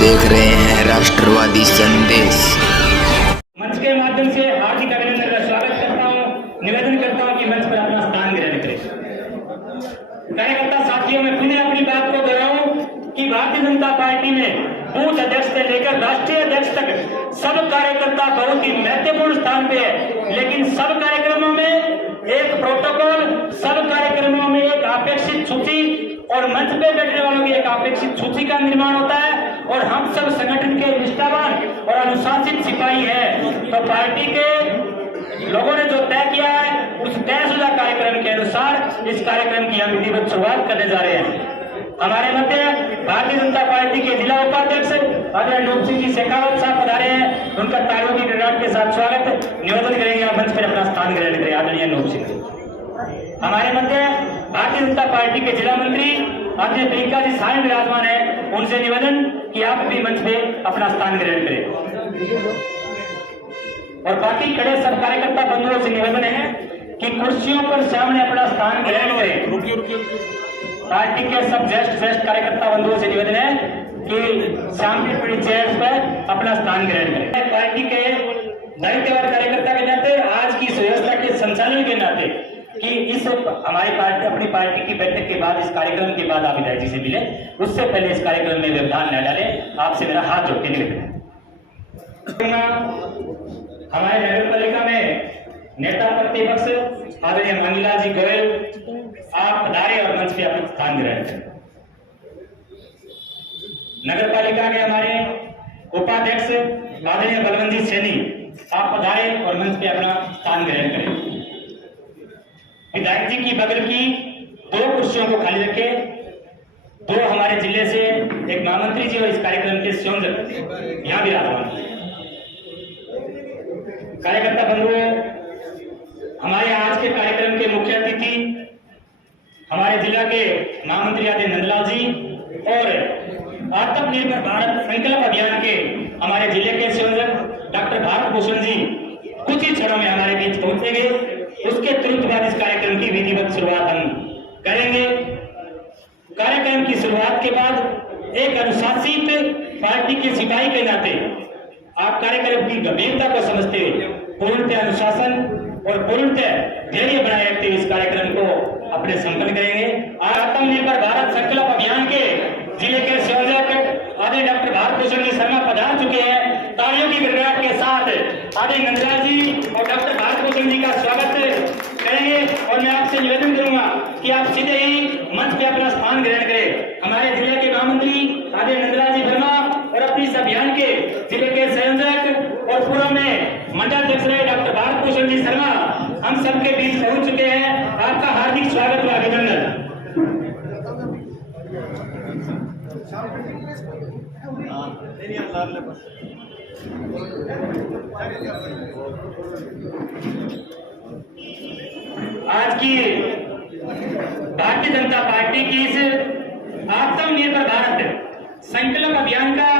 देख रहे हैं राष्ट्रवादी संदेश। मंच के माध्यम से हार्दिक अभिनंदन का स्वागत करता हूं। निवेदन करता हूं कि मंच पर अपना स्थान ग्रहण करें। कार्यकर्ता साथियों, में पुनः अपनी बात को दोहराऊं कि भारतीय जनता पार्टी में बूथ अध्यक्ष से लेकर राष्ट्रीय अध्यक्ष तक सब कार्यकर्ता बहुत ही महत्वपूर्ण स्थान पे है। लेकिन सब कार्यक्रमों में एक प्रोटोकॉल, सब कार्यक्रमों में एक अपेक्षित सूची और मंच पे बैठने वालों की एक अपेक्षित सूची का निर्माण होता है। और हम सब संगठन के निष्ठावान और अनुशासित सिपाही हैं। तो पार्टी के लोगों ने जो तय किया है उस तयशुदा कार्यक्रम के अनुसार इस कार्यक्रम की हम विधिवत शुरुआत करने जा रहे हैं। हमारे मध्य भारतीय जनता पार्टी के जिला उपाध्यक्ष आदरणीय नूप सिंह जी शेखावत साहब पधारे हैं। उनका तालियों की गड़गड़ाहट के साथ स्वागत निवेदन करेंगे। आप मंच पर अपना स्थान ग्रहण करें आदरणीय नूप सिंह। हमारे मध्य भारतीय जनता पार्टी के जिला मंत्री आदरणीय प्रियंका जी साय विराजमान है। उनसे निवेदन कि आप भी मंच पे अपना स्थान ग्रहण करें। और बाकी खड़े सब कार्यकर्ता बंधुओं से निवेदन है कि कुर्सियों पर सामने अपना स्थान ग्रहण करें। पार्टी के सब श्रेष्ठ कार्यकर्ता बंधुओं से निवेदन है कि सामने पड़ी चेयर्स पर अपना स्थान ग्रहण करें। पार्टी के दायित्ववान कार्यकर्ता के नाते आज की इस व्यवस्था के संचालन के नाते कि इस हमारी पार्टी अपनी पार्टी की बैठक के बाद इस कार्यक्रम के बाद आप विधायक जी से मिले, उससे पहले इस कार्यक्रम में व्यवधान न डालें। आपसे मेरा हाथ जोड़ के निवेदन है। हमारे नगर पालिका में नेता प्रतिपक्ष आदरणीय मंगीलाल जी गोयल, आप पधारे और मंच पे अपना स्थान ग्रहण करें। नगर पालिका के हमारे उपाध्यक्ष आदरणीय बलवंत जी सैनी, आप पधारे और मंच पे अपना स्थान ग्रहण करें। विधायक जी की बगल की 2 कुर्सियों को खाली रखे। 2 हमारे जिले से एक महामंत्री जी और इस कार्यक्रम के संयोजक यहाँ विराजमान है। कार्यकर्ता बंधुओं, हमारे आज के कार्यक्रम के मुख्य अतिथि हमारे जिला के महामंत्री आदरणीय नंदलाल जी और आत्मनिर्भर भारत संकल्प अभियान के हमारे जिले के संयोजक डॉक्टर भारत भूषण जी कुछ ही क्षणों में हमारे बीच पहुंचेंगे। उसके तुरंत बाद इस कार्यक्रम की विधिवत शुरुआत हम करेंगे। कार्यक्रम की शुरुआत के बाद एक अनुशासित पार्टी के सिपाही के नाते आप कार्यक्रम की गंभीरता को समझते हुए पूर्णतः अनुशासन और पूर्णतः धैर्य बनाए रखते हुए इस कार्यक्रम को अपने संपन्न करेंगे। आत्मनिर्भर भारत संकल्प अभियान के जिले के संयोजक आदरणीय डॉक्टर भारत भूषण जी शर्मा पधार चुके हैं। तालियों की गड़गड़ाहट के साथ आदरणीय नंदलाल जी और डॉक्टर भारत भूषण जी का स्वागत करेंगे। और मैं आपसे निवेदन करूंगा कि आप सीधे ही मंच पे अपना स्थान ग्रहण करें। हमारे जिले के महामंत्री आदरणीय नंदलाल जी वर्मा और अपनी इस अभियान के जिले के संयोजक और पूर्व में मंडल अध्यक्ष रहे डॉक्टर भारत भूषण जी शर्मा हम सबके बीच पहुंच चुके हैं। आपका हार्दिक स्वागत व अभिनंदन। आज की भारतीय जनता पार्टी की इस आत्मनिर्भर भारत संकल्प अभियान का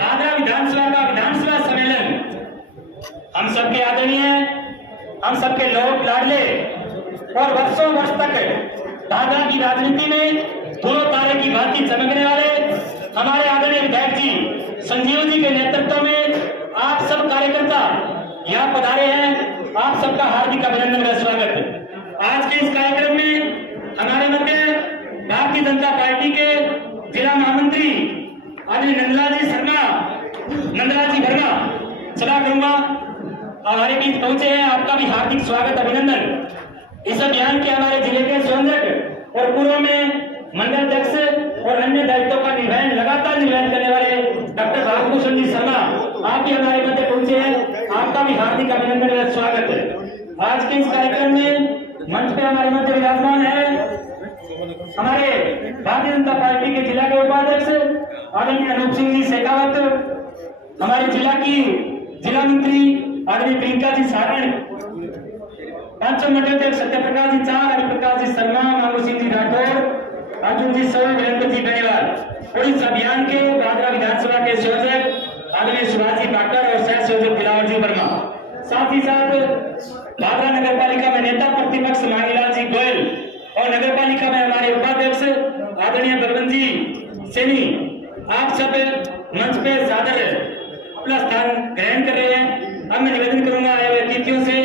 दादरा विधानसभा का विधानसभा सम्मेलन हम सबके आदरणीय, हम सबके लोक लाडले और वर्षों वर्ष तक दादरा की राजनीति में दोनों तारे की भांति चमकने वाले हमारे आदरणीय विधायक जी संजीव जी के नेतृत्व में आप सब कार्यकर्ता यहाँ पधारे हैं। आप सबका हार्दिक अभिनंदन व स्वागत। आज के इस कार्यक्रम में हमारे मध्य भारतीय जनता पार्टी के जिला महामंत्री आदरणीय नंदलाल जी वर्मा सभा करूंगा हमारे बीच पहुंचे हैं। आपका भी हार्दिक स्वागत अभिनंदन। इस अभियान के हमारे जिले के संयोजक और पूर्व में मंडल अध्यक्ष और अन्य दायित्वों का लगातार निर्वहन करने वाले डॉक्टर भारत भूषण जी शर्मा, आप भी हमारे मध्य पहुंचे हैं। आपका भी हार्दिक अभिनंदन व स्वागत। आज के इस कार्यक्रम में मंच पे हमारे मध्य विराजमान है हमारे भारतीय जनता पार्टी के जिला के उपाध्यक्ष आदरणीय नूप सिंह जी शेखावत, हमारे जिला की जिला मंत्री आदरणीय प्रियंका जी सारण, पांचों मंडल अध्यक्ष सत्यप्रकाश जी चार, हरिप्रकाश जी शर्मा, मामू सिंह जी राठौर, अर्जुन जी सौ, वीरेंद्र जी बेनीवाल और इस अभियान के दादरा विधानसभा के संयोजक आदरणीय सुभाष जी पाकर और सह संयोजक दिलावर जी वर्मा, साथ ही साथ दादरा नगर पालिका में नेता प्रतिपक्ष मंगीलाल जी गोयल और नगर पालिका में हमारे उपाध्यक्ष आदरणीय बलवंत जी सैनी, आप सब मंच पे सादर अपना स्थान ग्रहण कर रहे हैं। अब मैं निवेदन करूंगा आए हुए अतिथियों से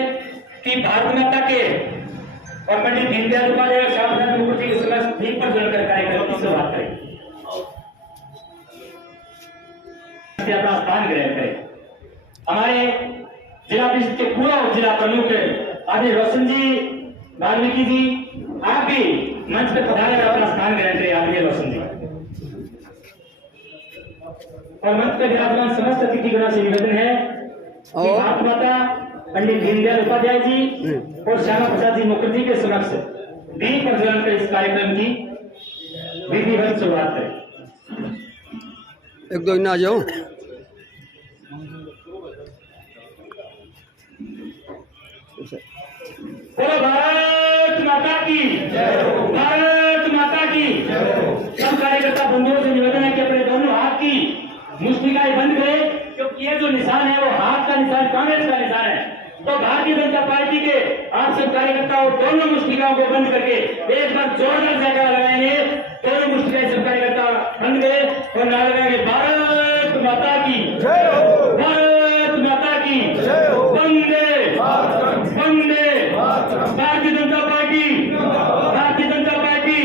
कि भारत माता के और पंडित दीनदयाल उपाध्याय और श्यामा प्रसाद मुखर्जी के समक्ष दीप पर जलकर कार्यक्रम की शुरुआत करें, अपना स्थान ग्रहण करें। हमारे जिला परिषद के पूर्व उप जिला प्रमुख आदि रोशन जी वाल्मीकि जी, आप भी मंच पर पधारे अपना स्थान ग्रहण करें। आदि रोशन जी और मंच पर विराजमान समस्त अतिथिगणों से निवेदन है कि भारत माता पंडित दीनदयाल उपाध्याय जी और श्यामा प्रसाद जी मुखर्जी के समक्ष दीप प्रज्वलन कर इस कार्यक्रम की विधिवत शुरुआत करें। एक दो इन्हें आ जाओ। बोलो भारत माता की, भारत माता की। सब कार्यकर्ता बंधुओं से निवेदन है कि अपने दोनों हाथ की मुष्टिकाएं बंद करें, क्योंकि ये जो निशान है वो हाथ का निशान कांग्रेस का निशान है। तो भारतीय जनता पार्टी के आप सब कार्यकर्ताओं दोनों मुष्टिकाओं को बंद करके एक बार जोरदार जयकारा लगाएंगे। दोनों मुष्टिकाएं सब कार्यकर्ता बंद करें और नारा लगाएंगे भारत माता की, भारत माता की, वंदे वंदे भारतीय जनता पार्टी, भारतीय जनता पार्टी,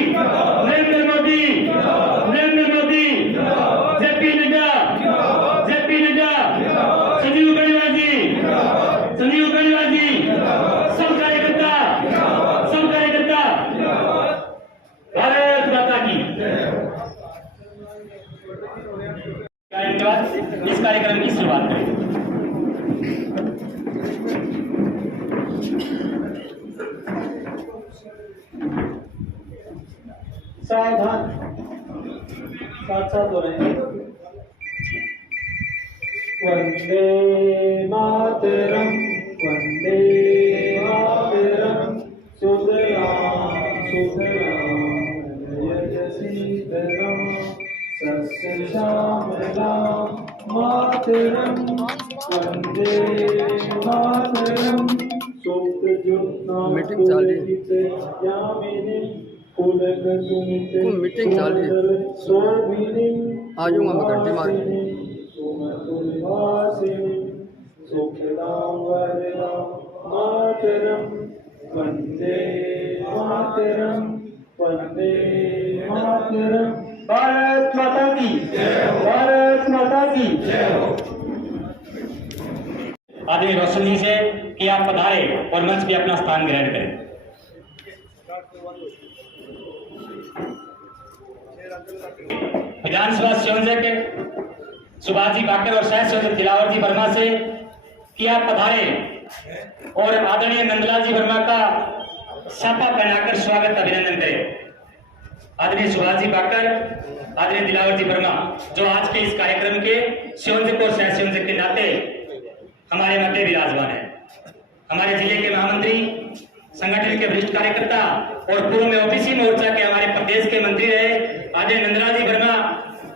नरेंद्र मोदी, नरेंद्र मोदी, जेपी नड्डा, जेपी नड्डा, संजीव गणेवाल जी, संजीव गणेवाल जी, सब कार्यकर्ता, सब कार्यकर्ता, भारत माता की। इस कार्यक्रम की शुरुआत करें। सावधान, साथ साथ हो रहे हैं। वंदे मातरम, वंदे मातरम, सुदराम सुदराम जय सीतराम, सस्य श्यामलाम मातरम, वंदे मातरम, मीटिंग चल रही है। मीटिंग चल रही है। आ जाऊंगा मैं घंटे मार मातरम, वंदे मातरम, वंदे मातरम। भारत माता की, भारत माता की। आदरणीय रोशन जी से कि आप पधारे और मंच पे अपना स्थान ग्रहण करें। विधानसभा संयोजक सुभाष जी बाकर और सह संयोजक दिलावर जी वर्मा से कि आप पधारे और आदरणीय नंदलाल जी वर्मा का साफा पहनाकर स्वागत अभिनंदन करें। आदरणीय सुभाष जी बाकर, आदरणीय दिलावर जी वर्मा जो आज के इस कार्यक्रम के संयोजक और सह संयोजक के नाते हमारे मध्य विराजमान है। हमारे जिले के महामंत्री, संगठन के वरिष्ठ कार्यकर्ता और पूर्व में ओबीसी मोर्चा के हमारे प्रदेश के मंत्री रहे आदरणीय नंदलाल जी वर्मा,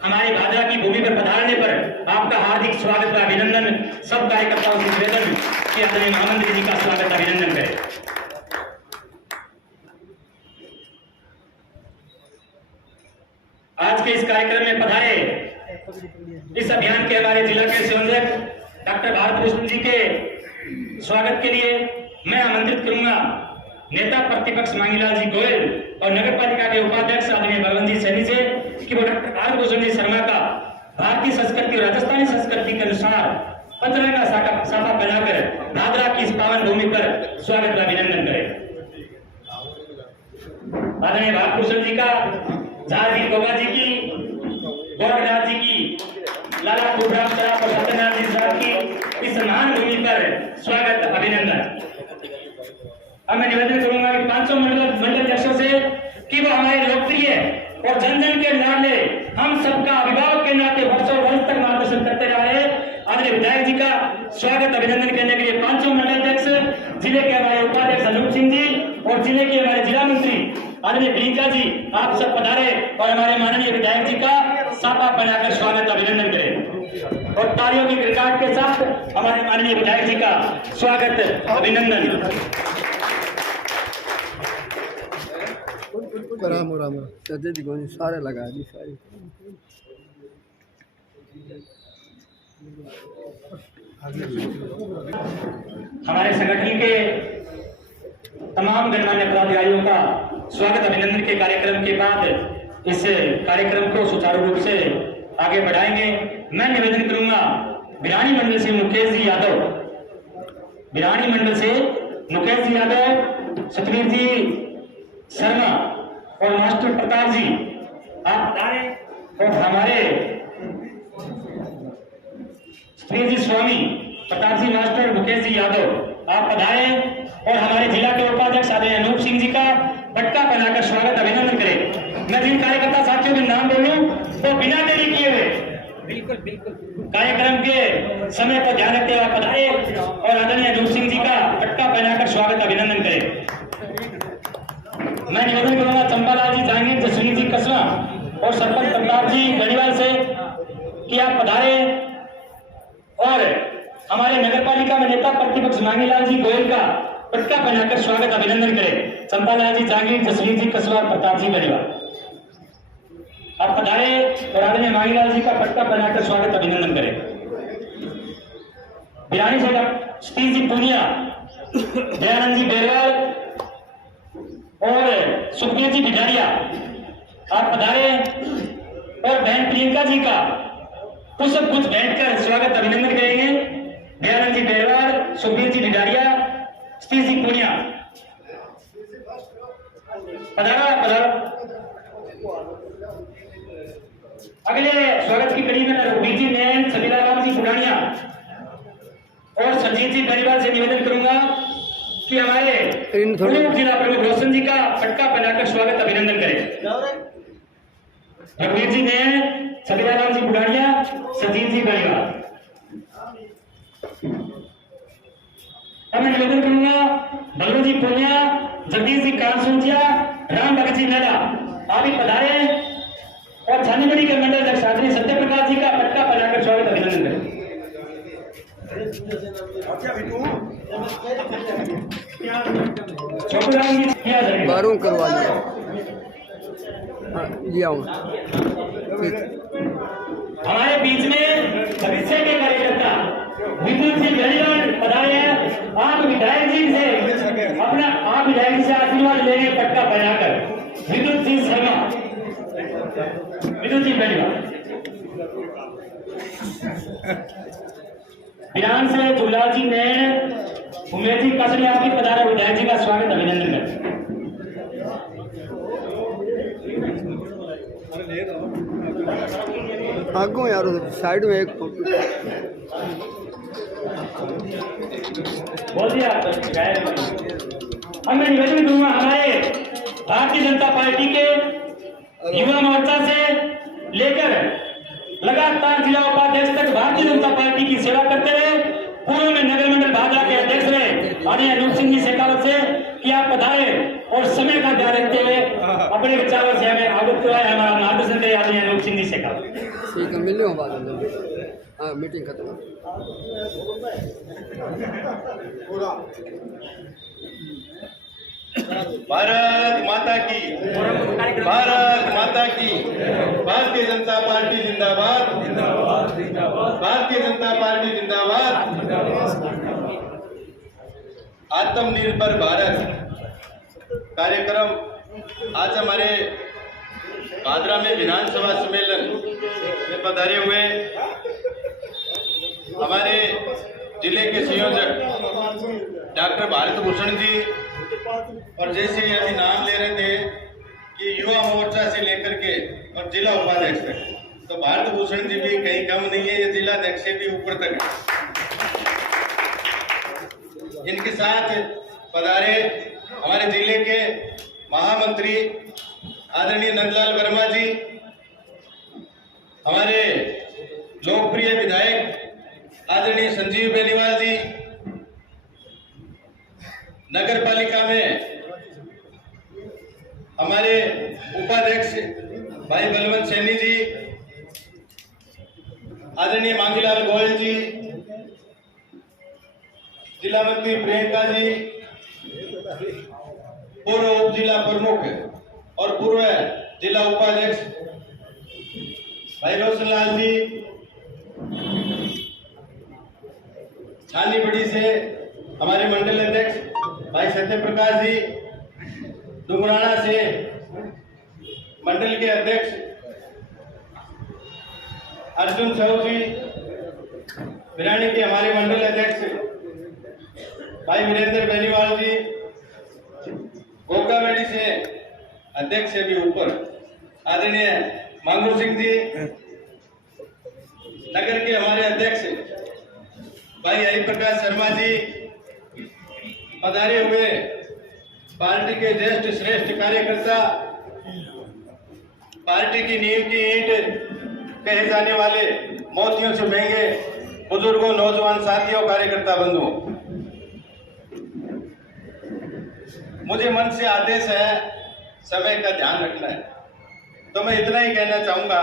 हमारी भादरा की भूमि पर पधारने पर आपका हार्दिक स्वागत व अभिनंदन। सब कार्यकर्ताओं से निवेदन कि आदरणीय महामंत्री जी का स्वागत अभिनंदन करें। आज के इस कार्यक्रम में पधारे इस अभियान के हमारे जिला के संयोजक डॉक्टर भारत भूषण जी के स्वागत के लिए मैं आमंत्रित करूंगा नेता प्रतिपक्ष मांगीलाल जी गोयल और नगर पालिका के उपाध्यक्ष आदरणीय बलवंत जी सैनी से कि वो डॉक्टर भारत भूषण जी शर्मा का भारतीय संस्कृति और राजस्थानी संस्कृति के अनुसार पतरा का साफा बनाकर भादरा की इस पावन भूमि पर स्वागत व अभिनंदन करें। आदरणीय भारत भूषण जी का झारखंड गोगा जी की, गोरखनाथ जी की, लाला खूबराम सराफ और सत्यनारायण जी साहब की इस महान भूमि पर स्वागत अभिनंदन। अब मैं निवेदन करूंगा कि 500 मंडल अध्यक्षों से कि वो हमारे लोकप्रिय और जन जन के लाडले हम सबका अभिभावक के नाते वर्षों वर्ष तक मार्गदर्शन करते रहे आदरणीय विधायक जी का स्वागत अभिनंदन करने के लिए 500 मंडल अध्यक्ष जिले के हमारे उपाध्यक्ष अनूप सिंह जी और जिले के हमारे जिला मंत्री आदरणीय प्रियंका जी आप सब पधारे और हमारे माननीय विधायक जी का साफा बनाकर स्वागत अभिनंदन करें और तालियों की गिड़गिड़ाहट के साथ हमारे माननीय विधायक जी का स्वागत अभिनंदन। राम राम सारे लगा दी सारी हमारे संगठन के तमाम गणमान्य पदाधिकारियों का स्वागत अभिनंदन के कार्यक्रम के बाद इस कार्यक्रम को सुचारू रूप से आगे बढ़ाएंगे। मैं निवेदन करूंगा बिरानी मंडल से मुकेश जी यादव, बिरानी मंडल से मुकेश जी यादव, सतवीर जी शर्मा और मास्टर प्रताप जी आप बताएं, और हमारे सतवीर जी स्वामी, प्रताप जी मास्टर, मुकेश जी यादव आप पधारें और हमारे जिला के उपाध्यक्ष आदरणीय अनूप सिंह जी का पटका पहनाकर स्वागत अभिनंदन करें। मैं जिन कार्यकर्ता साथियों के नाम बोलूं तो बिना देरी किए हुए कार्यक्रम के समय पर ध्यान रखते हुए आप पधारे और आदरणीय अनूप सिंह जी का पटका पहनाकर स्वागत अभिनंदन करें। मैं निवेदन करूंगा चंपालाल जी जहांगीर, जसवीर जी कसवा और सरपंच प्रताप जी गढ़ीवाल से कि आप पधारे और हमारे नगर पालिका में नेता प्रतिपक्ष मांगीलाल जी गोयल का पटका पहनाकर स्वागत अभिनंदन करें। चंपालाल जी जहांगीर, जसवीर जी कसवा, प्रताप जी गढ़ीवाल आप पधारे और आदरणीय मांगीलाल जी का पटका पहनाकर स्वागत अभिनंदन करें। बिरानी से स्टीव जी पूनिया, दयानंद जी बेरवाल और सुखबीर जी भिटारिया आप पधारे और बहन प्रियंका जी का कुछ सब कुछ बैठकर स्वागत अभिनंदन करेंगे। दयानंद जी बेरवाल, सुखबीर जी भिटारिया, स्टीव जी पूनिया पधारा। अगले स्वागत की कड़ी में रघुवीर जी नैन, समीलाराम जी पुरानिया और संजीत जी बेरीवाल से निवेदन करूंगा कि हमारे पूर्व जिला प्रमुख रोशन जी का पटका पहनाकर स्वागत अभिनंदन करें। रघुवीर जी नैन, समीलाराम जी पुरानिया, संजीत जी बेरीवाल। अब मैं निवेदन करूंगा बल्लू जी पुनिया, जगदीश जी कानसूंचिया, राम भगत जी मेला आप भी पधारे और झानीमढ़ी के मंडल अध्यक्ष आदरणीय सत्य प्रकाश जी का पटका पहनाकर स्वागत अभिनंदन करें। बारूं करवा लिया लिया हूँ। हमारे बीच में भविष्य के कार्यकर्ता विद्युत जी गढ़ीवाल पधारे हैं। आप विधायक जी से आशीर्वाद लेंगे पटका पहनाकर। विद्युत जी शर्मा, विद्युत जी गढ़ीवाल। बिरान से दुलाल जी नैन, उमेश जी कसरी आपकी पधारे विधायक जी का स्वागत अभिनंदन करते। आगो यार साइड में एक बोल दिया हम मैं निवेदन करूंगा हमारे भारतीय जनता पार्टी के युवा मोर्चा से लेकर लगातार जिला उपाध्यक्ष तक भारतीय जनता पार्टी की सेवा करते रहे। पूर्व में नगर मंडल भाजपा के अध्यक्ष रहे आदरणीय अनूप सिंह जी शेखावत से कि आप पधारे और समय का ध्यान रखते हुए अपने विचारों से हमें अवगत कराए, हमारा मार्गदर्शन करे आदरणीय अनूप सिंह जी शेखावत। ठीक है, मिल बाद में। हाँ, मीटिंग खत्म। भारत माता की, भारत माता की। भारतीय जनता पार्टी जिंदाबाद, भारतीय जनता पार्टी जिंदाबाद। आत्मनिर्भर भारत कार्यक्रम आज हमारे भादरा में विधानसभा सम्मेलन में पधारे हुए हमारे जिले के संयोजक डॉक्टर भारत भूषण जी, और जैसे ही अभी नाम ले रहे थे कि युवा मोर्चा से लेकर के और जिला उपाध्यक्ष तक, तो भारत भूषण जी भी कहीं कम नहीं है, ये जिला अध्यक्ष से भी ऊपर तक है। इनके साथ पधारे हमारे जिले के महामंत्री आदरणीय नंदलाल वर्मा जी, हमारे लोकप्रिय विधायक आदरणीय संजीव बेनीवाल जी, नगर पालिका में हमारे उपाध्यक्ष भाई बलवंत सैनी जी, आदरणीय मांगीलाल गोयल जी, जिला मंत्री प्रियंका जी, पूर्व उप जिला प्रमुख और पूर्व जिला उपाध्यक्ष भाई रोशनलाल जी, छानीपड़ी से हमारे मंडल अध्यक्ष भाई सत्य प्रकाश जी, डुमराना से मंडल के अध्यक्ष अर्जुन साहू जी, बिरानी के हमारे मंडल अध्यक्ष भाई वीरेंद्र बेनीवाल जी, गोकावेड़ी से अध्यक्ष अभी ऊपर आदरणीय मांगू सिंह जी, नगर के हमारे अध्यक्ष भाई हरिप्रकाश शर्मा जी, पधारे हुए पार्टी के ज्येष्ठ श्रेष्ठ कार्यकर्ता, पार्टी की नींव की ईंट कहे जाने वाले मोतियों से महंगे बुजुर्गों, नौजवान साथियों, कार्यकर्ता बंधुओं, मुझे मन से आदेश है समय का ध्यान रखना है। तो मैं इतना ही कहना चाहूंगा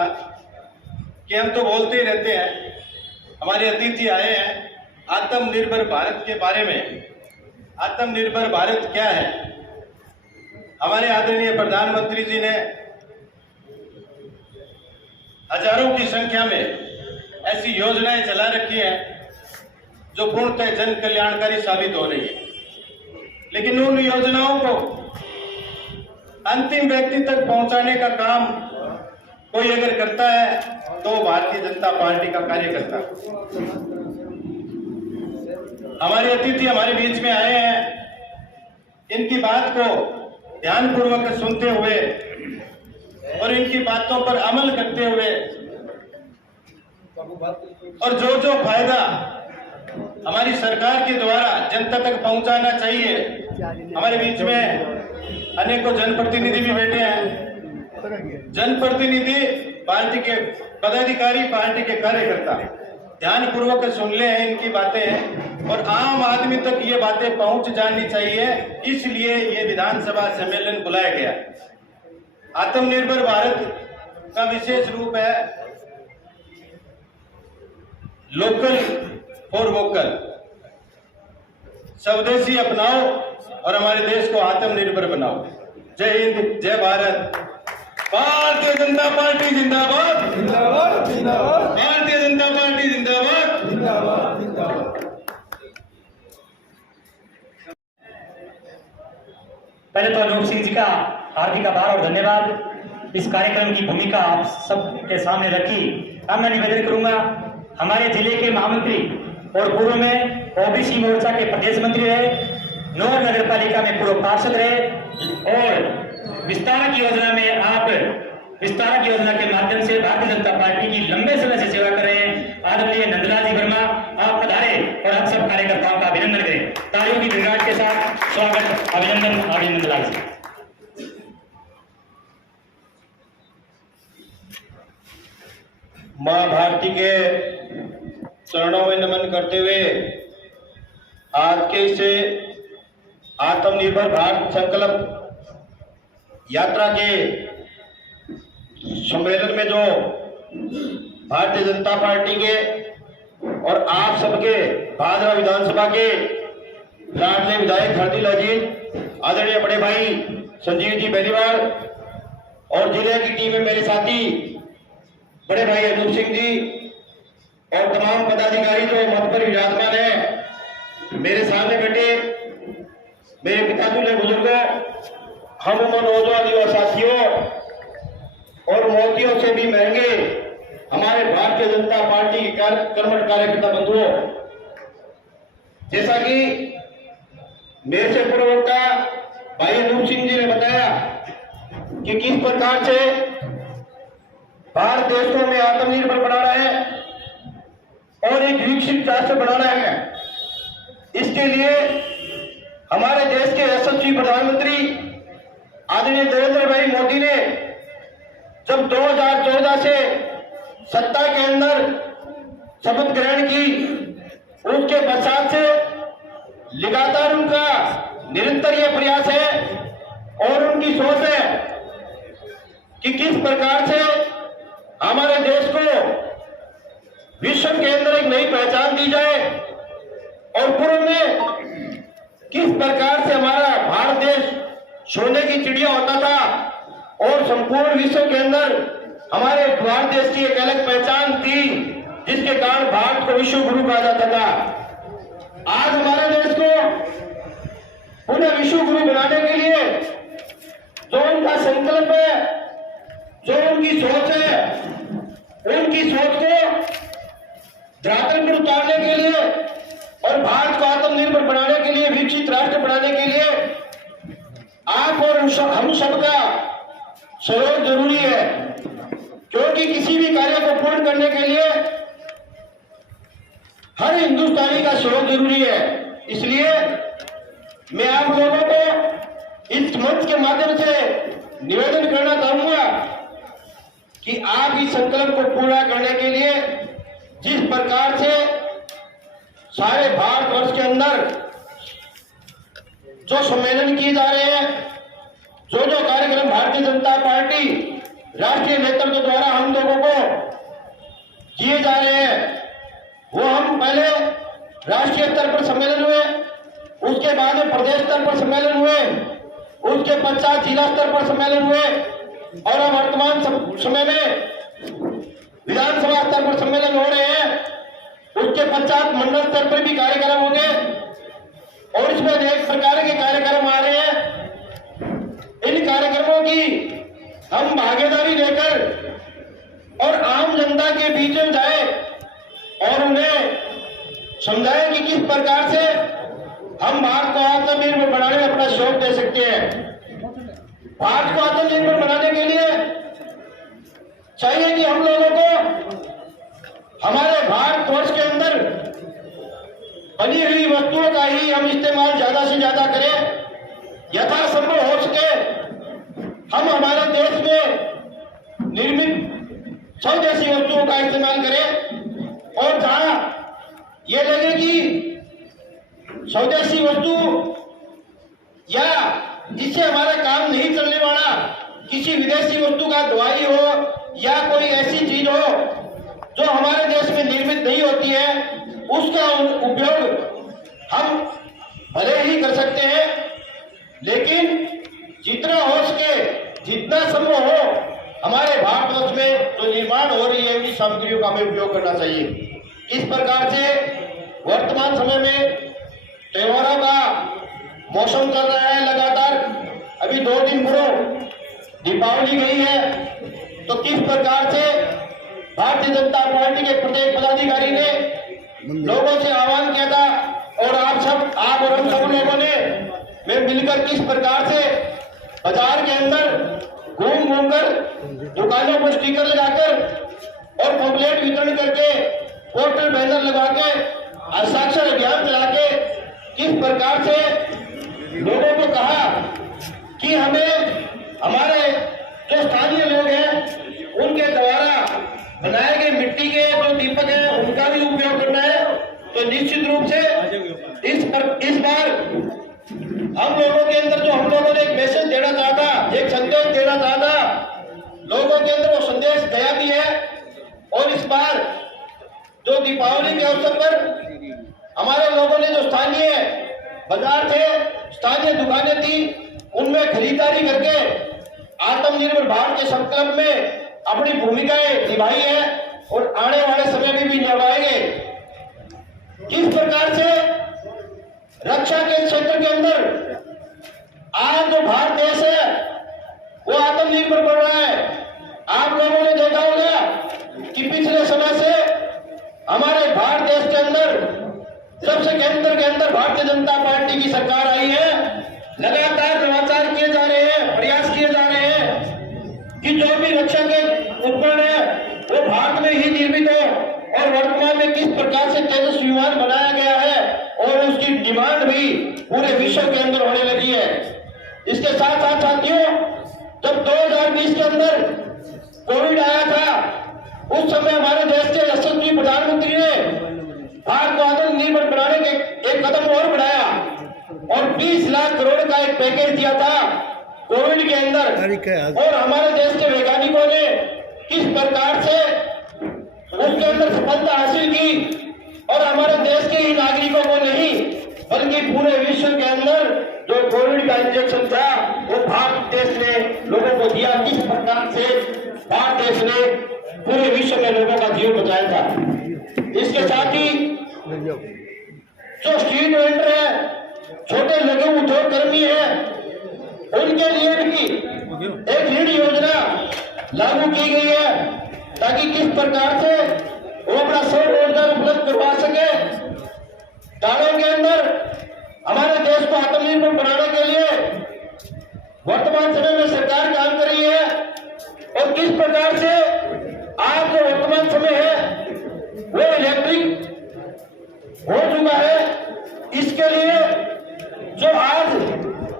कि हम तो बोलते ही रहते हैं, हमारे अतिथि आए हैं आत्मनिर्भर भारत के बारे में। आत्मनिर्भर भारत क्या है? हमारे आदरणीय प्रधानमंत्री जी ने हजारों की संख्या में ऐसी योजनाएं चला रखी हैं जो पूर्णतः जन कल्याणकारी साबित हो रही है, लेकिन उन योजनाओं को अंतिम व्यक्ति तक पहुंचाने का काम कोई अगर करता है तो भारतीय जनता पार्टी का कार्यकर्ता। हमारे अतिथि हमारे बीच में आए हैं, इनकी बात को ध्यानपूर्वक सुनते हुए और इनकी बातों पर अमल करते हुए और जो जो फायदा हमारी सरकार के द्वारा जनता तक पहुंचाना चाहिए। हमारे बीच में अनेकों जनप्रतिनिधि भी बैठे हैं, जनप्रतिनिधि, पार्टी के पदाधिकारी, पार्टी के कार्यकर्ता, ध्यानपूर्वक सुन ले हैं इनकी बातें और आम आदमी तक ये बातें पहुंच जानी चाहिए, इसलिए ये विधानसभा सम्मेलन बुलाया गया। आत्मनिर्भर भारत का विशेष रूप है लोकल फॉर वोकल, स्वदेशी अपनाओ और हमारे देश को आत्मनिर्भर बनाओ। जय हिंद, जय भारत। भारतीय जनता पार्टी जिंदाबाद, जिंदाबाद जिंदाबाद, भारतीय जनता पार्टी जिंदाबाद, जिंदाबाद जिंदाबाद। पहले तो अनूप सिंह जी का हार्दिक आभार और धन्यवाद। इस कार्यक्रम की भूमिका आप सबके सामने रखी। अब मैं निवेदन करूंगा, हमारे जिले के महामंत्री और पूर्व में ओबीसी मोर्चा के प्रदेश मंत्री रहे, नौर नगर पालिका में पूर्व पार्षद रहे और विस्तारक योजना में आप विस्तारक योजना के माध्यम से भारतीय जनता पार्टी की लंबे समय से सेवा कर रहे हैं आदरणीय नंदलाल जी वर्मा, आप पधारे और हम सब कार्यकर्ताओं का अभिनंदन करें। तालियों की गड़गड़ाहट के साथ स्वागत, अभिनंदन आदरणीय नंदलाल जी। मां भारती के चरणों में नमन करते हुए आज के इसे आत्मनिर्भर भारत संकल्प यात्रा के सम्मेलन में जो भारतीय जनता पार्टी के और आप सबके भादरा विधानसभा के लाडले विधायक हरदिल अजीत, आदरणीय बड़े भाई संजीव जी बेनीवाल और जिले की टीम में मेरे साथी बड़े भाई अनूप सिंह जी और तमाम पदाधिकारी जो मंच पर विराजमान है, मेरे सामने बैठे मेरे पिता तुल्य बुजुर्गों, हम उम्र नौजवान युवा साथियों और मोतियों से भी महंगे हमारे भारतीय जनता पार्टी के कर्मठ कार्यकर्ता बंधुओं, जैसा कि मेरे से पूर्ववक्ता भाई अनूप सिंह जी ने बताया कि किस प्रकार से भारत देश को हमें आत्मनिर्भर बनाना है और एक विकसित राष्ट्र बनाना है। इसके लिए हमारे देश के यशस्वी प्रधानमंत्री आदरणीय नरेंद्र भाई मोदी ने जब 2014 से सत्ता के अंदर शपथ ग्रहण की, उसके पश्चात से लगातार उनका निरंतर यह प्रयास है और उनकी सोच है कि किस प्रकार से हमारे देश को विश्व के अंदर एक नई पहचान दी जाए और पूर्व में किस प्रकार से हमारा भारत देश सोने की चिड़िया होता था और संपूर्ण विश्व के अंदर हमारे भारत देश की एक अलग पहचान थी, जिसके कारण भारत को विश्व गुरु कहा जाता था। आज हमारे देश को पुनः विश्व गुरु बनाने के लिए जो उनका संकल्प है, जो उनकी सोच है, उनकी सोच को धरातल पर उतारने के लिए और भारत को आत्मनिर्भर बनाने के लिए, विकसित राष्ट्र बनाने के लिए आप और हम सबका सहयोग जरूरी है। क्योंकि किसी भी कार्य को पूर्ण करने के लिए हर हिंदुस्तानी का सहयोग जरूरी है। इसलिए मैं आप लोगों को इस मंच के माध्यम से निवेदन करना चाहूंगा कि आप इस संकल्प को पूरा करने के लिए जिस प्रकार से सारे भारतवर्ष के अंदर जो सम्मेलन किए जा रहे हैं, जो कार्यक्रम भारतीय जनता पार्टी राष्ट्रीय नेतृत्व द्वारा हम लोगों को किए जा रहे हैं, वो हम पहले राष्ट्रीय स्तर पर सम्मेलन हुए, उसके बाद में प्रदेश स्तर पर सम्मेलन हुए, उसके पश्चात जिला स्तर पर सम्मेलन हुए और अब वर्तमान समय में विधानसभा स्तर पर सम्मेलन हो रहे हैं। उसके पश्चात मंडल स्तर पर भी कार्यक्रम होंगे और इसमें अनेक प्रकार के कार्यक्रम आ रहे हैं। इन कार्यक्रमों की हम भागीदारी लेकर और आम जनता के बीच में जाए और उन्हें समझाएं कि किस प्रकार से हम भारत को आत्मनिर्भर बनाने में अपना सहयोग दे सकते हैं। भारत को आत्मनिर्भर बनाने के लिए चाहिए कि हम लोगों को हमारे भारतवर्ष के अंदर बनी हुई वस्तुओं का ही हम इस्तेमाल ज्यादा से ज्यादा करें। यथासंभव हो सके हम हमारे देश में निर्मित स्वदेशी वस्तुओं का इस्तेमाल करें और जहां ये लगे कि स्वदेशी वस्तु या जिससे हमारा काम नहीं चलने वाला किसी विदेशी वस्तु का दवाई हो या कोई ऐसी चीज हो जो हमारे देश में निर्मित नहीं होती है, उसका उपयोग हम भले ही कर सकते हैं, लेकिन जितना हो सके, जितना संभव हो, हमारे भारतवर्ष में जो निर्माण हो रही है उन्हीं सामग्रियों का हमें उपयोग करना चाहिए। इस प्रकार से वर्तमान समय में त्योहारों का मौसम चल रहा है लगातार। अभी 2 दिन पूर्व दीपावली गई है, तो किस प्रकार से भारतीय जनता पार्टी के प्रत्येक पदाधिकारी ने लोगों से आह्वान किया था और आप और हम सब लोगों ने मिलकर किस प्रकार से बाजार के अंदर घूम कर दुकानों पर स्टिकर लगाकर और पंपलेट वितरण करके पोस्टर बैनर लगा के हस्ताक्षर अभियान चला के किस प्रकार से लोगों को कहा कि हमें हमारे जो स्थानीय लोग हैं उनके द्वारा बनाए गए मिट्टी के जो दीपक हैं उनका भी उपयोग करना है। तो निश्चित रूप से इस बार हम लोगों के अंदर जो हम लोगों ने एक मैसेज देना चाहता, एक संदेश देना चाहता, लोगों के अंदर वो संदेश गया भी है। और इस बार जो दीपावली के अवसर पर हमारे लोगों ने जो स्थानीय बाजार थे, स्थानीय दुकानें थी, उनमें खरीदारी करके आत्मनिर्भर भारत के संकल्प में अपनी भूमिकाएं निभाई है और आने वाले समय में भी निभाएंगे। किस प्रकार से रक्षा के क्षेत्र के अंदर आज जो भारत देश है वो आत्मनिर्भर बन रहा है। आप लोगों ने देखा होगा कि पिछले समय से हमारे भारत देश के अंदर सबसे केंद्र के अंदर भारतीय जनता पार्टी की सरकार आई है। लगातार नवाचार किए जा रहे हैं, प्रयास किए जा रहे हैं कि जो भी रक्षा के उपकरण है वो भारत में ही निर्मित हो। और वर्तमान में किस प्रकार से तेजस विमान बनाया गया है और उसकी डिमांड भी पूरे विश्व के अंदर होने लगी है। इसके साथ साथ साथियों, जब 2020 के अंदर कोविड आया था, उस समय हमारे देश के यशस्वी प्रधानमंत्री ने भारत को आत्मनिर्भर बनाने के एक कदम और बढ़ाया और 20 लाख करोड़ का एक पैकेज दिया था कोविड के अंदर। और हमारे देश के वैज्ञानिकों ने किस प्रकार से उसके अंदर सफलता हासिल की और हमारे देश के ही नागरिकों को नहीं बल्कि पूरे विश्व के अंदर जो कोविड का इंजेक्शन था वो भारत देश ने लोगों को दिया। किस प्रकार से भारत देश ने पूरे विश्व में लोगों का जीवन बचाया था। इसके साथ ही जो स्टील ऋण योजना लागू की गई है ताकि किस प्रकार से वो अपना स्वरोजगार उपलब्ध करवा सके। दालों के अंदर हमारे देश को आत्मनिर्भर बनाने के लिए वर्तमान समय में सरकार काम कर रही है और किस प्रकार से आज जो वर्तमान समय है वो इलेक्ट्रिक हो चुका है। इसके लिए जो आज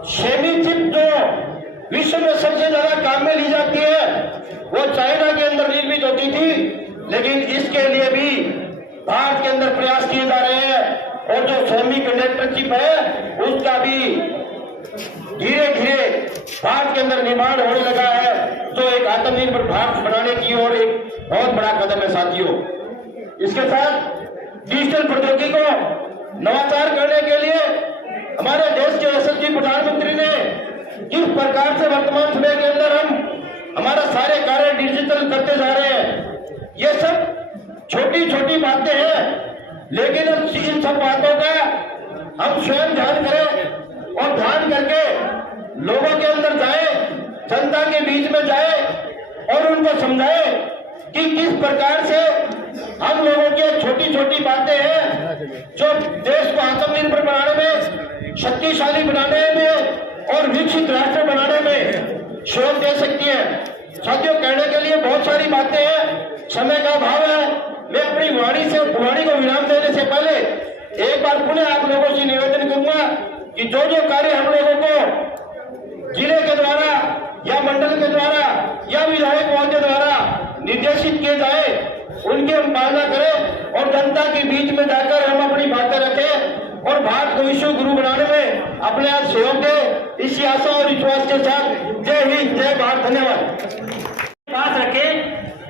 सेमी चिप जो विश्व में सबसे ज्यादा काम में ली जाती है वो चाइना के अंदर निर्मित होती थी, लेकिन इसके लिए भी भारत के अंदर प्रयास किए जा रहे हैं और जो सेमी कंडक्टर चिप है उसका भी धीरे धीरे भारत के अंदर निर्माण होने लगा है, जो एक आत्मनिर्भर भारत बनाने की ओर एक बहुत बड़ा कदम है साथियों। इसके साथ डिजिटल प्रौद्योगिकी को नवाचार करने के लिए हमारे देश के यशस्वी प्रधानमंत्री ने किस प्रकार से वर्तमान समय के अंदर हम हमारा सारे कार्य डिजिटल करते जा रहे हैं। ये सब छोटी छोटी बातें हैं, लेकिन इन सब बातों का हम स्वयं ध्यान करें और ध्यान करके लोगों के अंदर जाए, जनता के बीच में जाए और उनको समझाए कि किस प्रकार से हम लोगों की छोटी छोटी बातें हैं जो देश को आत्मनिर्भर बनाने में, शक्तिशाली बनाने में और विकसित राष्ट्र बनाने में सहयोग दे सकती है। साथियों, कहने के लिए बहुत सारी बातें हैं, समय का अभाव है। मैं अपनी वाणी को विराम देने से पहले एक बार पुनः आप लोगों से निवेदन करूंगा कि जो जो कार्य हम लोगों को जिले के द्वारा या मंडल के द्वारा या विधायक महोदय द्वारा निर्देशित किए जाए उनकी हम पालना करें और जनता के बीच में जाकर हम अपनी बातें रखें और भारत को विश्व गुरु बनाने में अपने आप सहयोग दें। इसी आशा और विश्वास के साथ जय हिंद, जय भारत, धन्यवाद। पास रखे,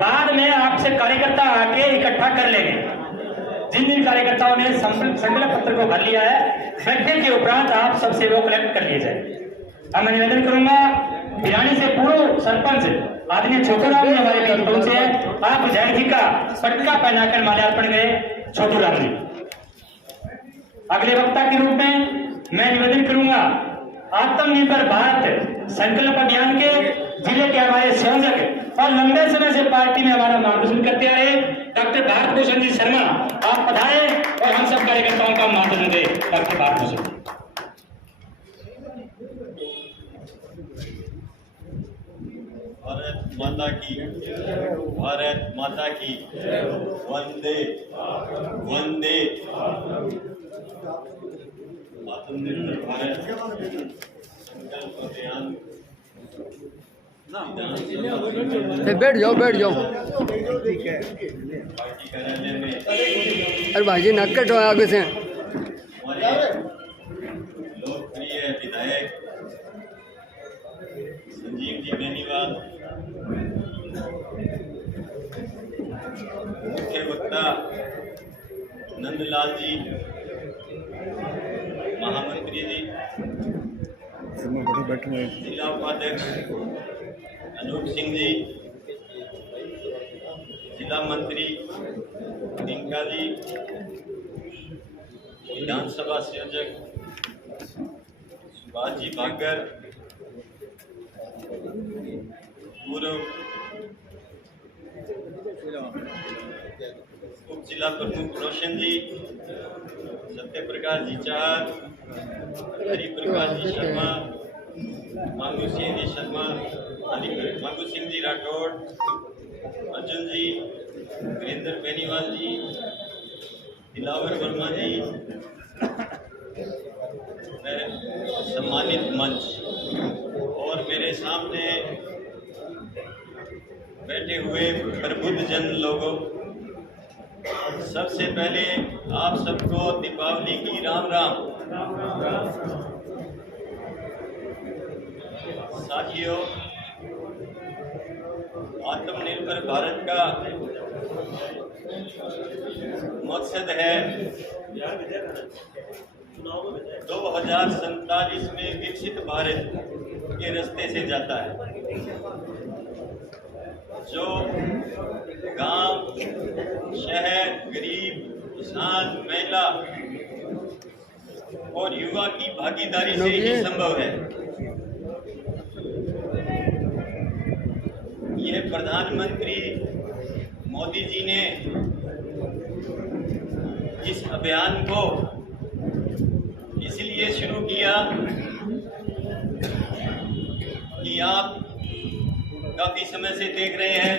बाद में आपसे कार्यकर्ता आके इकट्ठा कर लेंगे। जिन कार्यकर्ताओं ने संकल्प पत्र को भर लिया है, बैठने के उपरांत आप सबसे वो कलेक्ट कर लिए जाए। अब मैं निवेदन करूंगा, भिरानी से पूर्व सरपंच आदरणीय छोटूराम जी हमारे बीच पहुंचे हैं। आप विधायक जी का पटका पहनाकर माल्यार्पण गए छोटूराम जी। अगले वक्ता के रूप में मैं निवेदन करूंगा, आत्मनिर्भर भारत संकल्प अभियान के जिले के हमारे संयोजक और लंबे समय से पार्टी में हमारा मार्गदर्शन करते आ रहे डॉक्टर भारत भूषण जी शर्मा, आप पधारे और हम सब कार्यकर्ताओं का मार्गदर्शन दें। डॉक्टर भारत भूषण जी। भारत माता की, भारत माता की, वंदे वंदे। आत्मनिर्भर भारत संकल्प अभियान बैठ जाओ पार्टी कार्यालय में अरे भाईजी नाक कटो आगे से। हमारे लोकप्रिय विधायक संजीव जी बेनीवाल, मुख्य वक्ता नंदलाल जी, महामंत्री जी, जिला उपाध्यक्ष अनूप सिंह जी, जिला मंत्री टिंका जी, विधानसभा संयोजक सुभाष जी भागर, पूर्व उप जिला प्रमुख रोशन जी, सत्य प्रकाश जी चाहर, हरि प्रकाश जी शर्मा, मांगू सिंह जी शर्मा, मांगू सिंह जी राठौड़, अर्जुन जी, वीरेंद्र बेनीवाल जी, दिलावर वर्मा जी, सम्मानित मंच और मेरे सामने बैठे हुए प्रबुद्ध जन लोगों, सबसे पहले आप सबको दीपावली की राम राम। साथियों, आत्मनिर्भर भारत का मकसद है 2047 में विकसित भारत के रास्ते से जाता है, जो गांव, शहर, गरीब, किसान, महिला और युवा की भागीदारी से ही संभव है। प्रधानमंत्री मोदी जी ने इस अभियान को इसलिए शुरू किया कि आप काफी समय से देख रहे हैं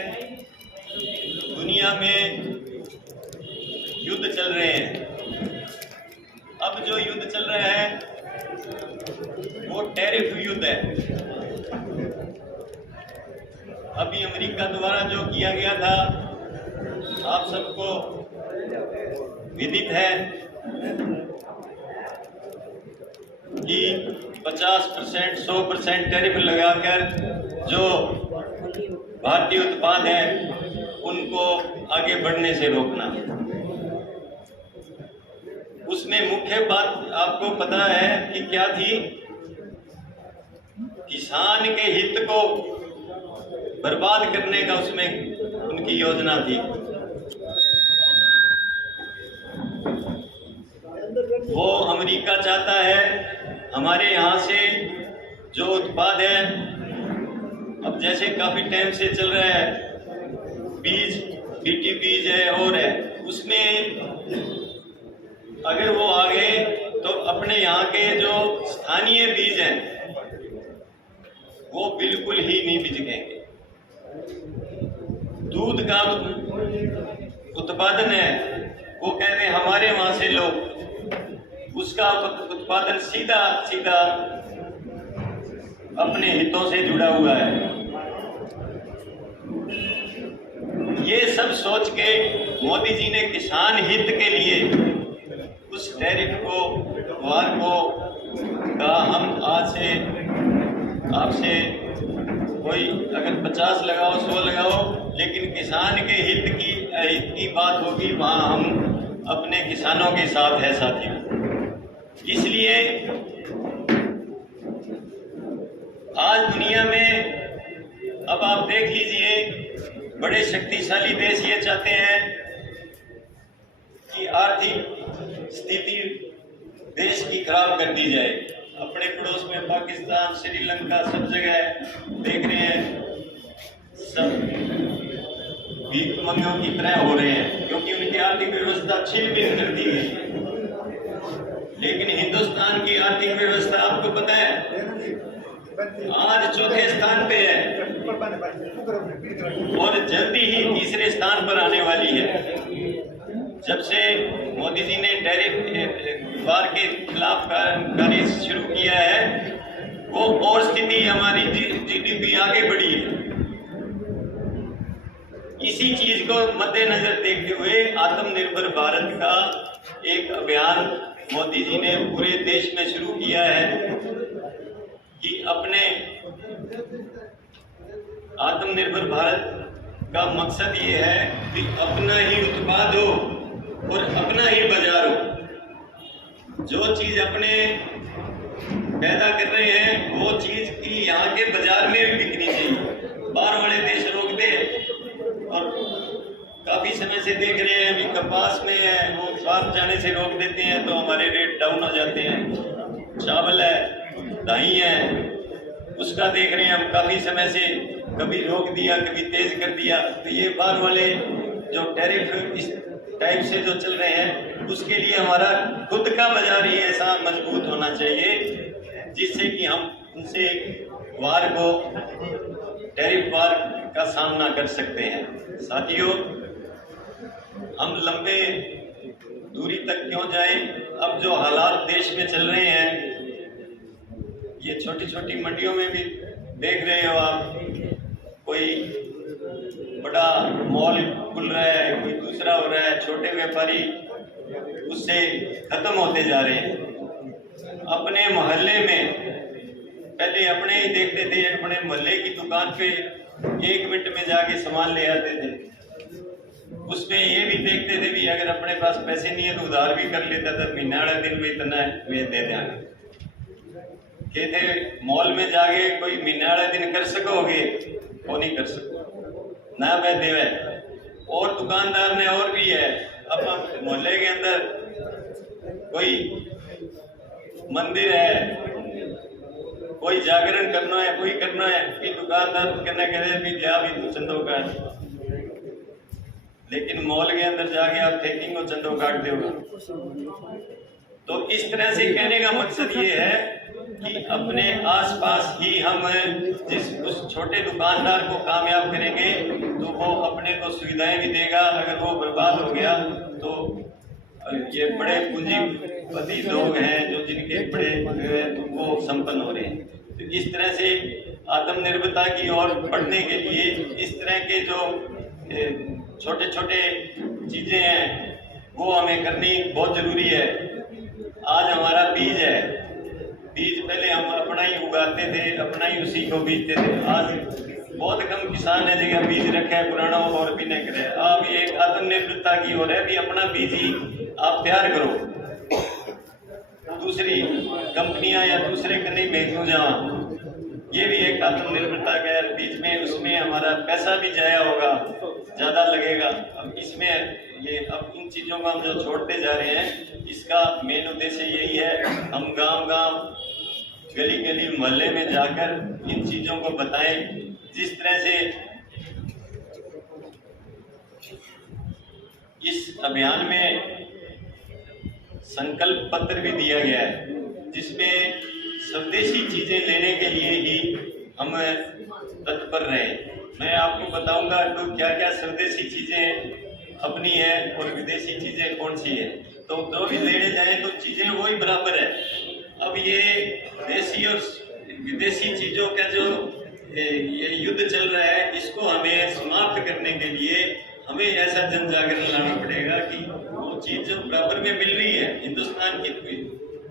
दुनिया में युद्ध चल रहे हैं। अब जो युद्ध चल रहा है वो टैरिफ युद्ध है। अभी अमेरिका द्वारा जो किया गया था आप सबको विदित है कि 50% 100% टैरिफ लगाकर जो भारतीय उत्पाद हैं उनको आगे बढ़ने से रोकना। उसमें मुख्य बात आपको पता है कि क्या थी? किसान के हित को बर्बाद करने का उसमें उनकी योजना थी। वो अमेरिका चाहता है हमारे यहाँ से जो उत्पाद है, अब जैसे काफी टाइम से चल रहा है बीज, बीटी बीज है और है, उसमें अगर वो आ गए तो अपने यहाँ के जो स्थानीय बीज हैं वो बिल्कुल ही नहीं बिकेंगे। दूध का उत्पादन है, वो कह रहे हैं हमारे वहां से लो, उसका उत्पादन सीधा सीधा अपने हितों से जुड़ा हुआ है। ये सब सोच के मोदी जी ने किसान हित के लिए उस टैरिफ को, वार को का हम आज से आपसे कोई अगर 50 लगाओ 100 लगाओ, लेकिन किसान के हित की बात होगी, वहां हम अपने किसानों के साथ है साथियों। इसलिए आज दुनिया में अब आप देख लीजिए, बड़े शक्तिशाली देश ये चाहते हैं कि आर्थिक स्थिति देश की खराब कर दी जाए। अपने पड़ोस में पाकिस्तान, श्रीलंका, सब जगह देख रहे हैं सब भीख मंगों की तरह हो रहे हैं, क्योंकि उनकी आर्थिक व्यवस्था छिन-भिन कर दी गई। लेकिन हिंदुस्तान की आर्थिक व्यवस्था आपको पता है आज चौथे स्थान पे है और जल्दी ही तीसरे स्थान पर आने वाली है। जब से मोदी जी ने टैरिफ वार के खिलाफ कार्य शुरू किया है, वो और स्थिति हमारी जीडीपी आगे बढ़ी है। इसी चीज को मद्देनजर देखते हुए आत्मनिर्भर भारत का एक अभियान मोदी जी ने पूरे देश में शुरू किया है कि अपने आत्मनिर्भर भारत का मकसद ये है कि अपना ही उत्पाद हो और अपना ही बाजार हो। जो चीज अपने पैदा कर रहे हैं वो चीज की यहाँ के बाजार में भी बिकनी चाहिए। बाहर वाले देश रोक दे, और काफी समय से देख रहे हैं अभी कपास में है वो बाहर जाने से रोक देते हैं तो हमारे रेट डाउन हो जाते हैं। चावल है, दही है, उसका देख रहे हैं हम काफी समय से, कभी रोक दिया कभी तेज कर दिया। तो ये बाहर वाले जो टैरिफ इस टाइप से जो चल रहे हैं, उसके लिए हमारा खुद का बाजार ही ऐसा मजबूत होना चाहिए जिससे कि हम उनसे वार को, टैरिफ वार का सामना कर सकते हैं। साथियों, हम लंबे दूरी तक क्यों जाएं? अब जो हालात देश में चल रहे हैं, ये छोटी छोटी मंडियों में भी देख रहे हो आप, कोई बड़ा मॉल खुल रहा है, कोई दूसरा हो रहा है, छोटे व्यापारी उससे खत्म होते जा रहे हैं। अपने मोहल्ले में पहले अपने ही देखते थे, अपने मोहल्ले की दुकान पे 1 मिनट में जाके सामान ले आते थे। उसमें ये भी देखते थे भी अगर अपने पास पैसे नहीं है तो उधार भी कर लेता था, महीना वाला दिन में इतना मैं दे देंगे। कहते मॉल में जाके कोई महीना वाला दिन कर सकोगे, वो नहीं कर सको ना मैं देवे। और दुकानदार ने और भी है, अब मोहल्ले के अंदर कोई मंदिर है, कोई जागरण करना है, कोई करना है कि दुकानदार कहना करे भी लिया भी तू चंदो काट, लेकिन मॉल के अंदर जाके आप ठेकिंग को चंदो काट दोगे। तो इस तरह से कहने का मकसद ये है कि अपने आसपास ही हम उस छोटे दुकानदार को कामयाब करेंगे तो वो अपने को सुविधाएं भी देगा। अगर वो बर्बाद हो गया तो ये बड़े पूंजीपति लोग हैं जो जिनके बड़े तो वो संपन्न हो रहे हैं। तो इस तरह से आत्मनिर्भरता की ओर बढ़ने के लिए इस तरह के जो छोटे छोटे चीजें हैं वो हमें करनी बहुत जरूरी है। आज हमारा बीज है, बीज पहले हम अपना ही उगाते थे, अपना ही उसी को बीजते थे। आज बहुत कम किसान है जगह बीज रखा है पुराना और भी नहीं करे। अब ये एक आत्मनिर्भरता की ओर है भी अपना बीज ही आप तैयार करो, दूसरी कंपनियां या दूसरे के नहीं भेजो जहाँ। ये भी एक आत्मनिर्भरता का बीच में, उसमें हमारा पैसा भी जाया होगा, ज्यादा लगेगा। अब इसमें ये अब इन चीजों को हम जो छोड़ते जा रहे हैं, इसका मेन उद्देश्य यही है हम गांव गांव गली गली मोहल्ले में जाकर इन चीजों को बताएं। जिस तरह से इस अभियान में संकल्प पत्र भी दिया गया है जिसमें स्वदेशी चीजें लेने के लिए ही हम तत्पर रहे। मैं आपको बताऊंगा तो क्या क्या स्वदेशी चीजें अपनी है और विदेशी चीजें कौन सी है। तो दो भी लेने जाए तो चीजें वही बराबर है। अब ये देशी और विदेशी चीजों का जो ये युद्ध चल रहा है, इसको हमें समाप्त करने के लिए हमें ऐसा जन जागरण लाना पड़ेगा कि वो चीज जो बराबर में मिल रही है। हिंदुस्तान की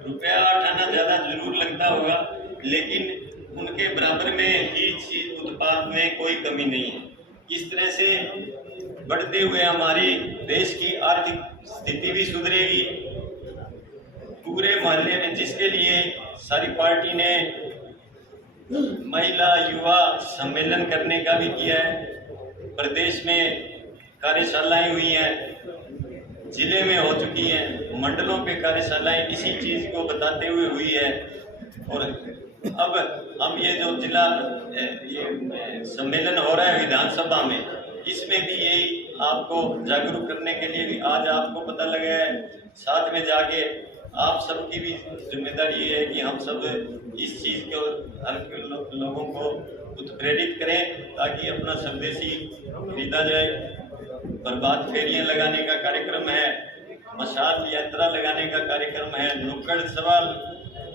रुपया 8 आना ज्यादा जरूर लगता होगा, लेकिन उनके बराबर में ही चीज उत्पाद में कोई कमी नहीं है। इस तरह से बढ़ते हुए हमारी देश की आर्थिक स्थिति भी सुधरेगी। पूरे मोहल्ले में जिसके लिए सारी पार्टी ने महिला युवा सम्मेलन करने का भी किया है, प्रदेश में कार्यशालाएं हुई हैं, जिले में हो चुकी हैं, मंडलों पे कार्यशालाएं इसी चीज को बताते हुए हुई है। और अब हम ये जो जिला ये सम्मेलन हो रहा है विधानसभा में, इसमें भी यही आपको जागरूक करने के लिए भी आज आपको पता लगा है। साथ में जाके आप सबकी भी जिम्मेदारी ये है कि हम सब इस चीज को हर लोगों को उत्प्रेरित करें ताकि अपना स्वदेशी खरीदा जाए। प्रभात फेरियां लगाने का कार्यक्रम है, मशाल यात्रा लगाने का कार्यक्रम है, नुक्कड़ सवाल,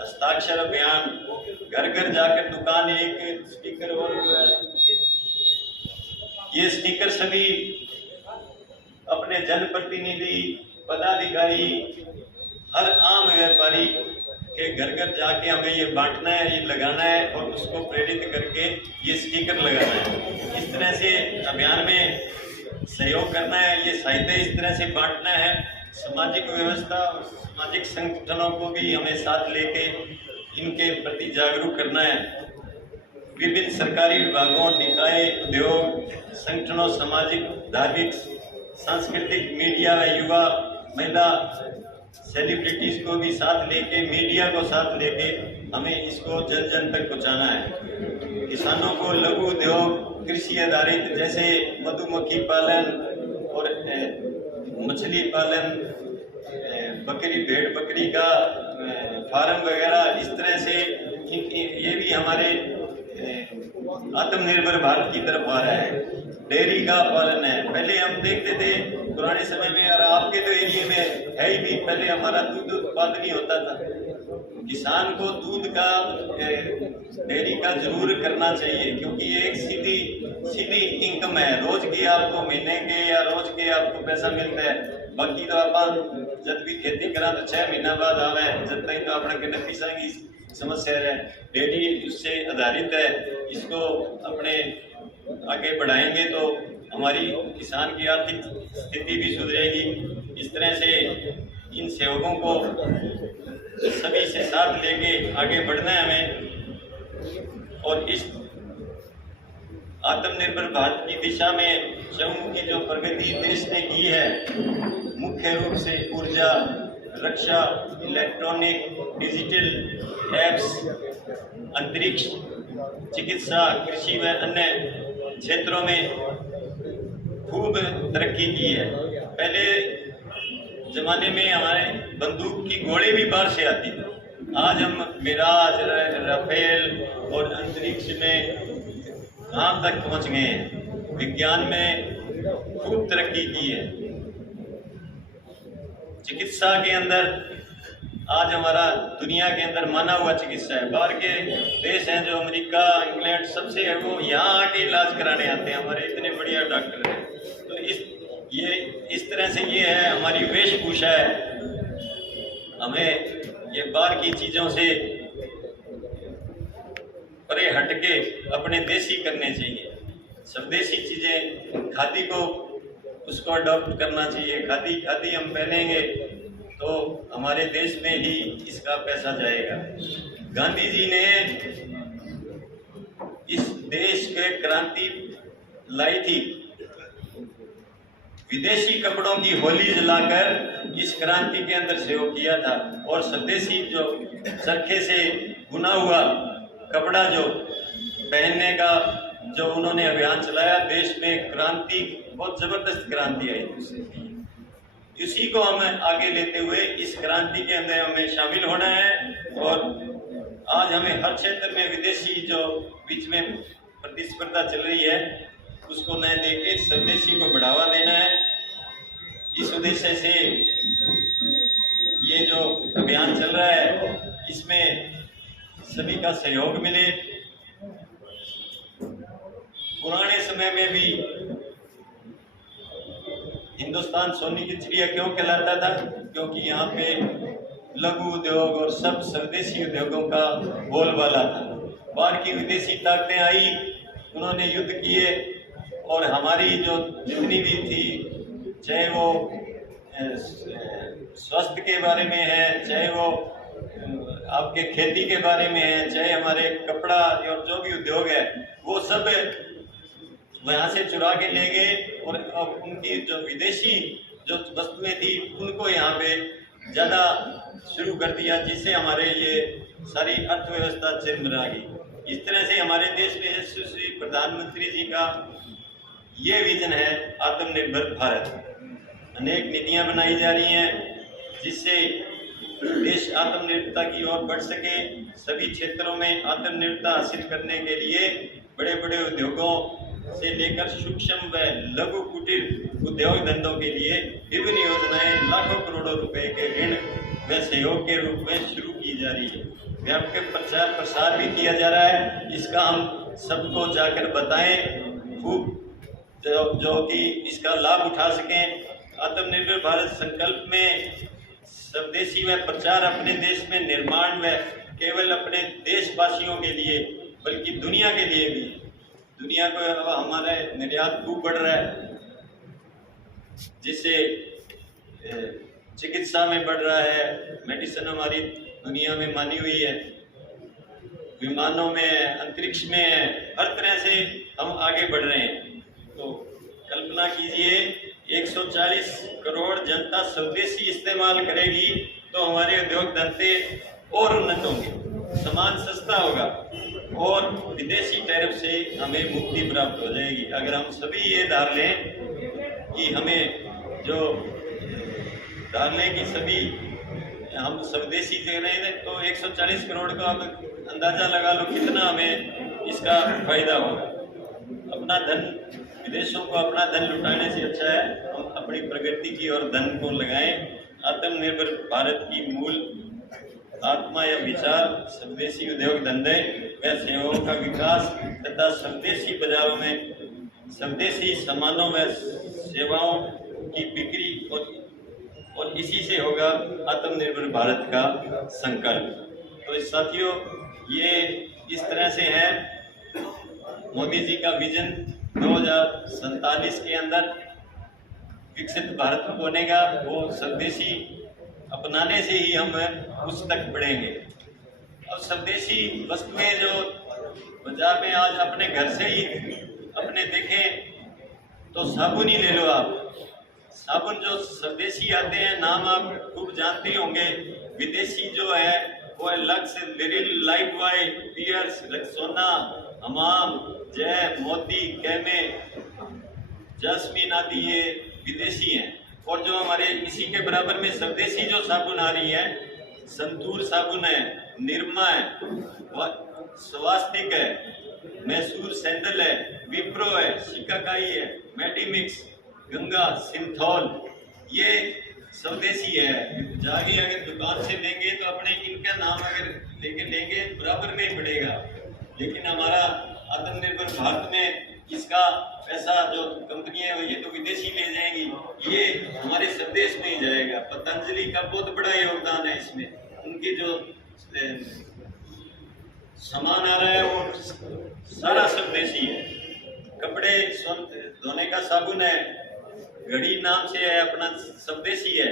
हस्ताक्षर अभियान, घर घर जाकर दुकान एक स्टिकर और ये स्टिकर सभी अपने जनप्रतिनिधि पदाधिकारी हर आम व्यापारी के घर घर जाके हमें ये बांटना है, ये लगाना है और उसको प्रेरित करके ये स्टिकर लगाना है। इस तरह से अभियान में सहयोग करना है, ये साहित्य इस तरह से बांटना है। सामाजिक व्यवस्था और सामाजिक संगठनों को भी हमें साथ लेके इनके प्रति जागरूक करना है। विभिन्न सरकारी विभागों, निकाय, उद्योग, संगठनों, सामाजिक, धार्मिक, सांस्कृतिक, मीडिया व युवा, महिला, सेलिब्रिटीज को भी साथ लेके, मीडिया को साथ लेके हमें इसको जन जन तक पहुंचाना है। किसानों को लघु उद्योग, कृषि आधारित जैसे मधुमक्खी पालन और मछली पालन, बकरी भेड़ बकरी का फार्म वगैरह, इस तरह से ये भी हमारे आत्मनिर्भर भारत की तरफ आ रहा है। डेयरी का पालन है। पहले हम देखते थे पुराने समय में, यार आपके तो एरिया में है ही भी, पहले हमारा दूध उत्पादन ही होता था। किसान को दूध का डेयरी का जरूर करना चाहिए क्योंकि ये एक सीधी इनकम है। रोज की आपको महीने के या रोज के आपको पैसा मिलता है। बाकी तो आप जब भी खेती करा तो 6 महीना बाद आवे, जब तक तो अपने के पैसा की समस्या है। डेयरी उससे आधारित है। इसको अपने आगे बढ़ाएंगे तो हमारी किसान की आर्थिक स्थिति भी सुधरेगी। इस तरह से इन सेवकों को सभी से साथ लेके आगे बढ़ना है हमें। और इस आत्मनिर्भर भारत की दिशा में चहुमुखी जो प्रगति देश ने की है, मुख्य रूप से ऊर्जा, रक्षा, इलेक्ट्रॉनिक, डिजिटल एप्स, अंतरिक्ष, चिकित्सा, कृषि व अन्य क्षेत्रों में खूब तरक्की की है। पहले जमाने में हमारे बंदूक की गोले भी बाहर से आती थी। आज हम मिराज, राफेल और अंतरिक्ष में कहाँ तक पहुँच गए हैं। विज्ञान में खूब तरक्की की है। चिकित्सा के अंदर आज हमारा दुनिया के अंदर माना हुआ चिकित्सा है। बाहर के देश हैं जो अमेरिका, इंग्लैंड सबसे है, वो यहाँ आके इलाज कराने आते हैं। हमारे इतने बढ़िया डॉक्टर हैं। तो इस तरह से ये है हमारी वेशभूषा है। हमें ये बाहर की चीज़ों से परे हटके अपने देसी करने चाहिए। स्वदेशी चीज़ें, खादी को उसको अडॉप्ट करना चाहिए। खादी हम पहनेंगे तो हमारे देश में ही इसका पैसा जाएगा। गांधी जी ने इस देश के क्रांति लाई थी। विदेशी कपड़ों की होली जलाकर इस क्रांति के अंदर सहयोग किया था। और स्वदेशी जो चरखे से बुना हुआ कपड़ा जो पहनने का जो उन्होंने अभियान चलाया, देश में क्रांति, बहुत जबरदस्त क्रांति आई उससे। इसी को हमें आगे लेते हुए इस क्रांति के अंदर हमें शामिल होना है। और आज हमें हर क्षेत्र में विदेशी जो बीच में प्रतिस्पर्धा चल रही है उसको न देके स्वदेशी को बढ़ावा देना है। इस उद्देश्य से ये जो अभियान चल रहा है इसमें सभी का सहयोग मिले। पुराने समय में भी हिंदुस्तान सोने की चिड़िया क्यों कहलाता था? क्योंकि यहाँ पे लघु उद्योग और सब स्वदेशी उद्योगों का बोलबाला था। बाहर की विदेशी ताकतें आई, उन्होंने युद्ध किए और हमारी जो जितनी भी थी, चाहे वो स्वास्थ्य के बारे में है, चाहे वो आपके खेती के बारे में है, चाहे हमारे कपड़ा और जो भी उद्योग है, वो सब वहाँ से चुरा के ले गए। और उनकी जो विदेशी जो वस्तुएं थी उनको यहाँ पे ज़्यादा शुरू कर दिया, जिससे हमारे ये सारी अर्थव्यवस्था चिरमिरा गई। इस तरह से हमारे देश में यशस्वी प्रधानमंत्री जी का ये विजन है आत्मनिर्भर भारत। अनेक नीतियाँ बनाई जा रही हैं जिससे देश आत्मनिर्भरता की ओर बढ़ सके। सभी क्षेत्रों में आत्मनिर्भरता हासिल करने के लिए बड़े बड़े उद्योगों से लेकर सूक्ष्म व लघु कुटीर उद्योग धंधों के लिए विभिन्न योजनाएं लाखों करोड़ों रुपए के ऋण व सहयोग के रूप में शुरू की जा रही है। व्यापक प्रचार प्रसार भी किया जा रहा है। इसका हम सबको जाकर बताएं खूब, जो कि इसका लाभ उठा सकें। आत्मनिर्भर भारत संकल्प में स्वदेशी व प्रचार अपने देश में निर्माण व केवल अपने देशवासियों के लिए बल्कि दुनिया के लिए भी। दुनिया को हमारे निर्यात खूब बढ़ रहा है, जिससे चिकित्सा में बढ़ रहा है। मेडिसिन हमारी दुनिया में मानी हुई है, विमानों में, अंतरिक्ष में, हर तरह से हम आगे बढ़ रहे हैं। तो कल्पना कीजिए 140 करोड़ जनता स्वदेशी इस्तेमाल करेगी तो हमारे उद्योग धंधे और उन्नत होंगे, सामान सस्ता होगा और विदेशी टैरिफ से हमें मुक्ति प्राप्त हो जाएगी। अगर हम सभी ये धार लें कि हमें जो धार लें कि सभी हम स्वदेशी दे रहे हैं, तो 140 करोड़ का आप अंदाजा लगा लो कितना हमें इसका फायदा होगा। अपना धन, विदेशों को अपना धन लुटाने से अच्छा है हम अपनी प्रगति की और धन को लगाएं। आत्मनिर्भर भारत की मूल आत्मा या विचार स्वदेशी उद्योग धंधे व सेवाओं का विकास तथा स्वदेशी बाजारों में स्वदेशी सामानों व सेवाओं की बिक्री और इसी से होगा आत्मनिर्भर भारत का संकल्प। तो इस साथियों, ये इस तरह से है मोदी जी का विजन 2047 के अंदर विकसित भारत बनेगा। वो स्वदेशी अपनाने से ही हम उस तक बढ़ेंगे। और स्वदेशी वस्तुएं जो बाजार में आज अपने घर से ही अपने देखें तो साबुन ही ले लो आप, साबुन जो स्वदेशी आते हैं नाम आप खूब जानते होंगे। विदेशी जो है वो है Lux, Liril, Lifebuoy, Pears, Rexona, Hamam, Jai, मोती, कैमे, जैस्मीन आदि ये विदेशी हैं। और जो हमारे इसी के बराबर में स्वदेशी जो साबुन आ रही है, संतूर साबुन है, निरमा है, स्वास्तिक है, मैसूर सैंडल है, विप्रो है, शिकाकाई है, मेडिमिक्स, गंगा, सिंथॉल, ये स्वदेशी है। जाके अगर दुकान से लेंगे तो अपने इनका नाम अगर लेके लेंगे बराबर में ही पड़ेगा। लेकिन हमारा आत्मनिर्भर भारत में इसका पैसा जो कंपनी है वो ये तो विदेशी ले जाएंगी, ये हमारे स्वदेश में ही जाएगा। पतंजलि का बहुत बड़ा योगदान है इसमें। उनकी जो सामान आ रहा है वो सारा स्वदेशी है। कपड़े धोने का साबुन है, घड़ी नाम से है अपना, स्वदेशी है।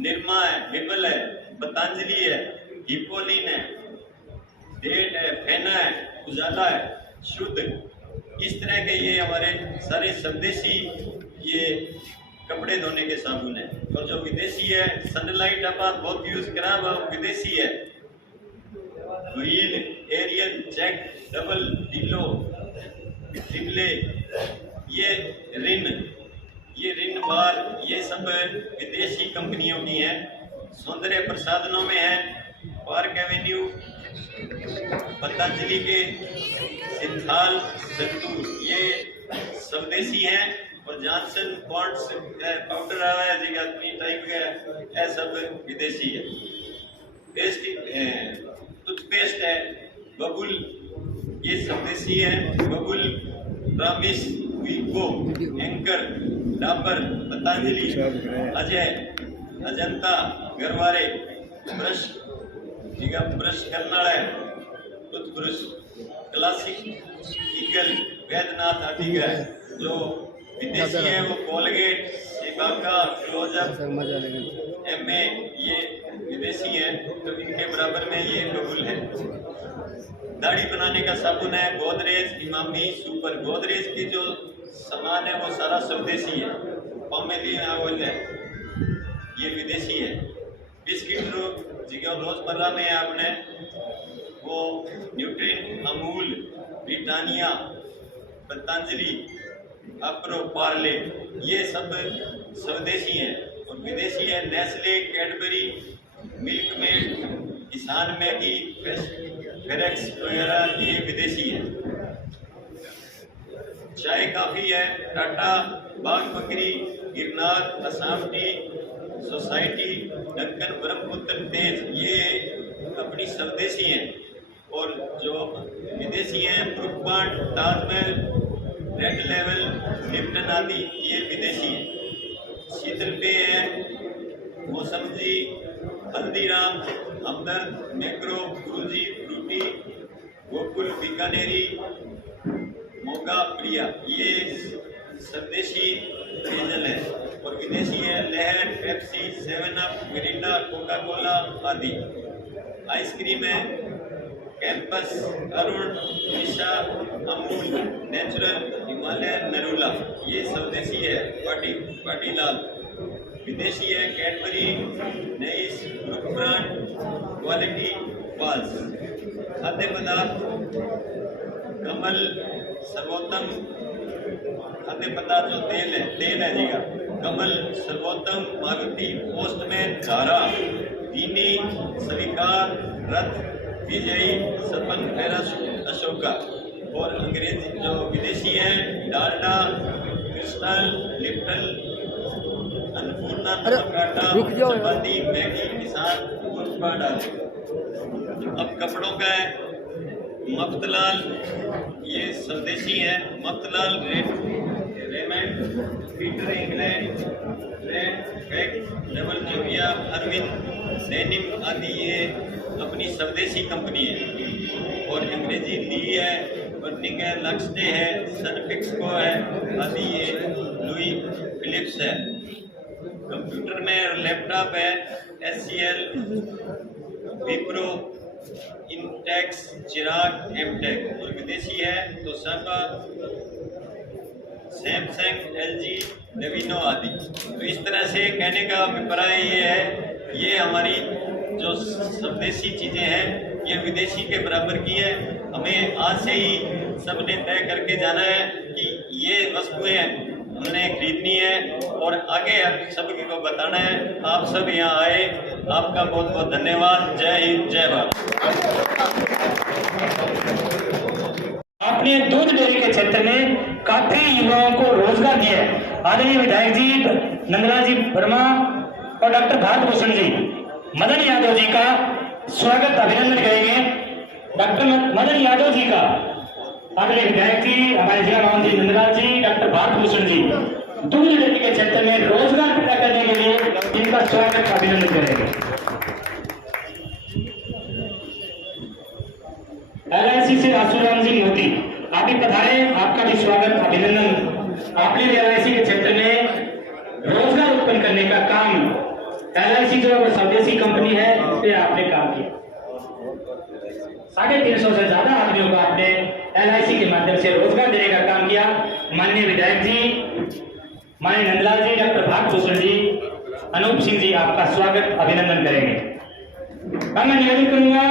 निरमा है, विमल है, पतंजलि है, हिपोलिन है, डेट है, फेना है, उजाला है, शुद्ध, इस तरह के ये हमारे सारे स्वदेशी ये कपड़े धोने के साबुन है। और जो विदेशी है, सनलाइट आप बहुत यूज करा वो विदेशी है। व्हील, एरियल, चेक, डबल, डिलो, डिबले, ये रिन बार, ये सब विदेशी कंपनियों की हैं। सौंदर्य प्रसाधनों में है पार्क एवेन्यू, पतंजलि के सिंथाल, संतूर, ये स्वदेशी हैं। और जॉनसन पॉन्ड्स पाउडर आ रहा है जी आदमी टाइप का, ये सब विदेशी है। टूथपेस्ट है बबुल, ये स्वदेशी है। Babool, Promise, Vicco, Anchor, Dabur, Patanjali, Ajay, Ajanta, Garware, brush, brush करना है, टूथब्रश, क्लासिक, ईगल, वैद्यनाथ आदि का है। जो विदेशी है वो कोलगेट, सिबाका, क्लोजअप, एमए, ये विदेशी है। तो इनके बराबर में ये बबुल है। दाढ़ी बनाने का साबुन है गोदरेज, इमामी, सुपर। गोदरेज की जो सामान है वो सारा स्वदेशी है। पामेलिन ऑयल है, ये विदेशी है। बिस्किट जो रोजमर्रा में है आपने वो न्यूट्रिन, अमूल, ब्रिटानिया, पतंजलि, अप्रो, पार्ले, ये सब स्वदेशी हैं। और विदेशी है नेस्ले, कैडबरी, मिल्क मेड, किसान मैगी, फेरेक्स वगैरह, ये विदेशी है। चाय काफी है टाटा, बाग बकरी, गिरनार, असम टी, सोसाइटी, दक्कन, ब्रह्मपुत्र तेज, ये अपनी स्वदेशी हैं। और जो विदेशी हैं ब्रुकबांड, ताजमहल, रेड लेवल, लिप्टन आदि, ये विदेशी हैं। शीतल पेय है मौसमजी, हल्दीराम, हमदर्द, मैक्रो, गुरुजी, फ्रूटी, गोकुल, बीकानेरी, मोगा, प्रिया, ये स्वदेशी पेयजल है। और विदेशी है लहर, पेप्सी, 7अप, मिरिंडा, कोका कोला आदि। आइसक्रीम है कैंपस, अरुण, निशा, अमूल, नेचुरल, हिमालय, नरूला, ये स्वदेशी है। पाटीलाल। विदेशी है कैडबरी, नेइस, ब्रुक ब्रांड, क्वालिटी, पाल्स। खाद्य पदार्थ कमल, सर्वोत्तम खाद्य पदार्थ जो तेल है जी का, कमल, सर्वोत्तम, मारुति, पोस्टमैन, धारा, दीनी, स्वीकार, रथ, विजयी, सपन, पैराशूट, अशोका। और अंग्रेजी जो विदेशी है डालडा, क्रिस्टल, लिप्टन, अन्नपूर्णा, नमकाटा, चपाती, मैगी, किसान, पुष्पा डाल। अब कपड़ों का है मफ्तलाल, ये स्वदेशी है। मफ्तलाल, रेमंड, पीटर इंग्लैंड, रेड, फैक्ट, डबल जोगिया, अरविंद, डेनिम आदि, ये अपनी स्वदेशी कंपनी है। और अंग्रेजी ली है, वर्निंग है, लक्सडे है, सनफिक्सको है आदि, ये लुई फिलिप्स है। कंप्यूटर में और लैपटॉप है SCL, विप्रो, इंटेक्स, चिराग, एमटेक। और विदेशी है तो सापा, सैमसंग, एलजी, लेविनो आदि। तो इस तरह से कहने का अभिप्राय ये है, ये हमारी जो स्वदेशी चीज़ें हैं ये विदेशी के बराबर की है। हमें आज से ही सबने तय करके जाना है कि ये वस्तुएं हमने खरीदनी है और आगे सभी को बताना है। आप सब यहाँ आए, आपका बहुत बहुत धन्यवाद। जय हिंद, जय भारत। आपने दूध डेयरी के क्षेत्र में काफी युवाओं को रोजगार दिया है। आदरणीय विधायक जी नंदलाल जी वर्मा और डॉक्टर भारत भूषण जी मदन यादव जी का स्वागत अभिनंदन करेंगे। डॉक्टर मदन यादव जी का आदरणीय विधायक जी, हमारे जिला मंत्री नंदलाल जी, डॉक्टर भारत भूषण जी दूध डेयरी के क्षेत्र में रोजगार पैदा करने के लिए इनका स्वागत अभिनंदन करेंगे। LIC से आशुराम जी मोदी आप भी पधारे, आपका भी स्वागत अभिनंदन। आपने LIC के क्षेत्र में रोजगार उत्पन्न करने का काम, LIC जो स्वदेशी कंपनी है उस पर आपने काम किया। 350 से ज्यादा आदमियों को आपने LIC के माध्यम से रोजगार देने का काम किया। माननीय विधायक जी, माननीय नंदलाल जी, डॉक्टर भारत भूषण जी, अनूप सिंह जी आपका स्वागत अभिनंदन करेंगे। अब मैं निवेदन करूंगा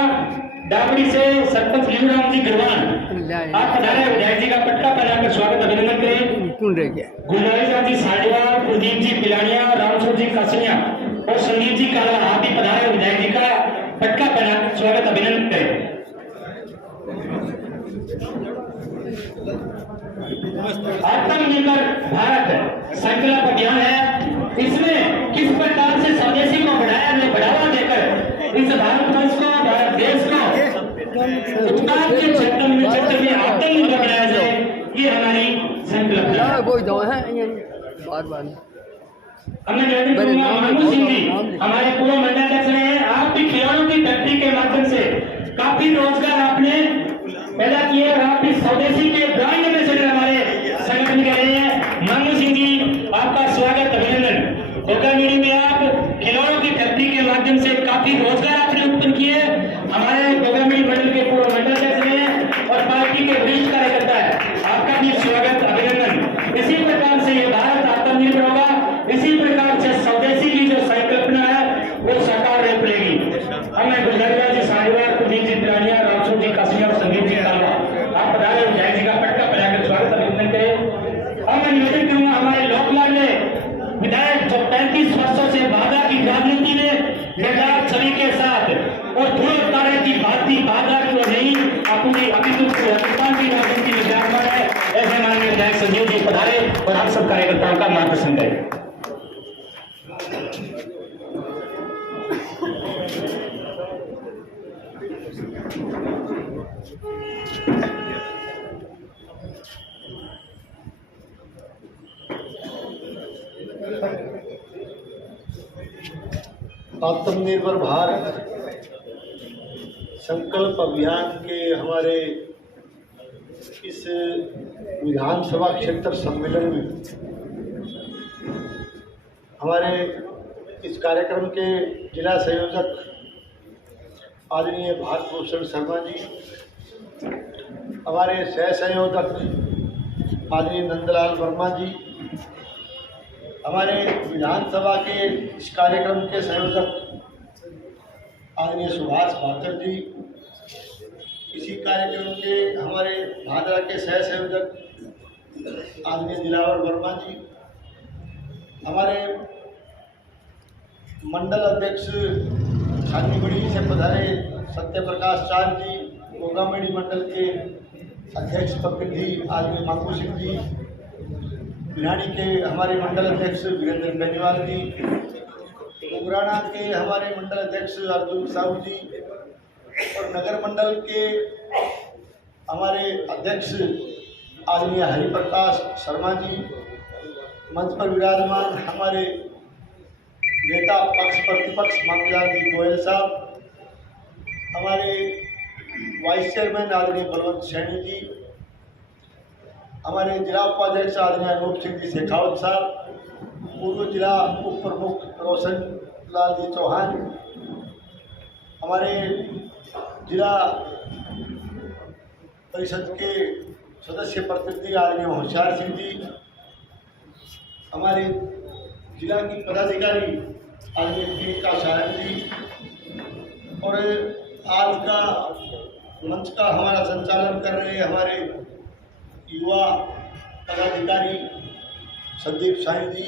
डाबड़ी से सरपंच लीवराम जी गिरवान, आप पधारे, विधायक जी का पट्टा पहनाकर स्वागत अभिनंदन करें। गुलनारी जी साडवा, कुलदीप जी पिलानिया, रामसुर जी कसनिया और संदीप जी काला आप भी पधारे, विधायक जी का पट्टा पहनाकर स्वागत अभिनंदन करें। आत्मनिर्भर भारत संकल्प अभियान है। इसमें किस प्रकार से स्वदेशी को बढ़ावा देकर इस भारत वर्ष को, भारत देश को उत्पाद के क्षेत्र में आत्मनिर्भर बनाया जाए, ये हमारी संकल्प है। हमने निवेदन करूंगा मानू सिंह जी हमारे पूर्व मंडलाध्यक्ष रहे हैं। आप भी खिलौनों की फैक्ट्री के माध्यम से काफी रोजगार आपने पैदा किए और आप भी स्वदेशी के ब्रांड एम्बेसडर हमारे संगठन के रहे हैं। मानू सिंह जी आपका स्वागत अभिनंदन। गोगामेड़ी में आप खिलौनों की फैक्ट्री के माध्यम से काफी रोजगार आपने उत्पन्न किए। हमारे गोगामेड़ी मंडल के पूर्व मंडलाध्यक्ष रहे हैं और पार्टी के वरिष्ठ कार्यकर्ता है, आपका भी स्वागत अभिनंदन। इसी प्रकार से ये भारत आत्मनिर्भर होगा, इसी प्रकार से स्वदेशी की जो संकल्पना है वो साकार रह पड़ेगी। हमें गुलजारी जी साहिवाल, कुलदीप जी पिलानिया, रामसुर जी कासिया और संदीप जी कालवा आप पधारे, विधायक जी का पट्टा पहनाकर स्वागत अभिनंदन करें। और मैं निवेदन करूंगा हमारे लोकमान्य विधायक जो 35 वर्षों से वादा की राजनीति में निर्धारित छवि के साथ और ध्रुव तारे की भांति बाधा को नहीं अपनी अभियुक्त हिंदुस्तान की राजनीति में विराजमान है, ऐसे माननीय विधायक संजीव जी पधारे और आप सब कार्यकर्ताओं का मार्गदर्शन करें। आत्मनिर्भर भारत संकल्प अभियान के हमारे इस विधानसभा क्षेत्र सम्मेलन में हमारे इस कार्यक्रम के जिला संयोजक आदरणीय भारत भूषण शर्मा जी, हमारे सह संयोजक आदरणीय नंदलाल वर्मा जी, हमारे विधानसभा के इस कार्यक्रम के संयोजक आदरणीय सुभाष भाकर जी, इसी कार्यक्रम के हमारे भादरा के सह संयोजक आदरणीय दिलावर वर्मा जी, हमारे मंडल अध्यक्ष खानीबड़ी से पधारे सत्य प्रकाश चार जी, गोगामेड़ी मंडल के अध्यक्ष प्रतिनिधि आदरणीय मांगू सिंह जी, बिहाड़ी के हमारे मंडल अध्यक्ष वीरेंद्र बेनीवाल जी, उगराना के हमारे मंडल अध्यक्ष अर्जुन साहू जी और नगर मंडल के हमारे अध्यक्ष आदरणीय हरिप्रकाश शर्मा जी, मंच पर विराजमान हमारे नेता पक्ष प्रतिपक्ष मांगलाल जी गोयल साहब, हमारे वाइस चेयरमैन आदरणीय बलवंत सैनी जी, हमारे जिला उपाध्यक्ष आदरणीय अनूप सिंह जी शेखावत साहब, पूर्व जिला उप प्रमुख रोशन लाल जी चौहान, हमारे जिला परिषद के सदस्य प्रतिनिधि आदरणीय होशियार सिंह जी, हमारे जिला की पदाधिकारी आदरणीय प्रियंका सारण जी और आज का मंच का हमारा संचालन कर रहे हमारे युवा पदाधिकारी संदीप साई जी,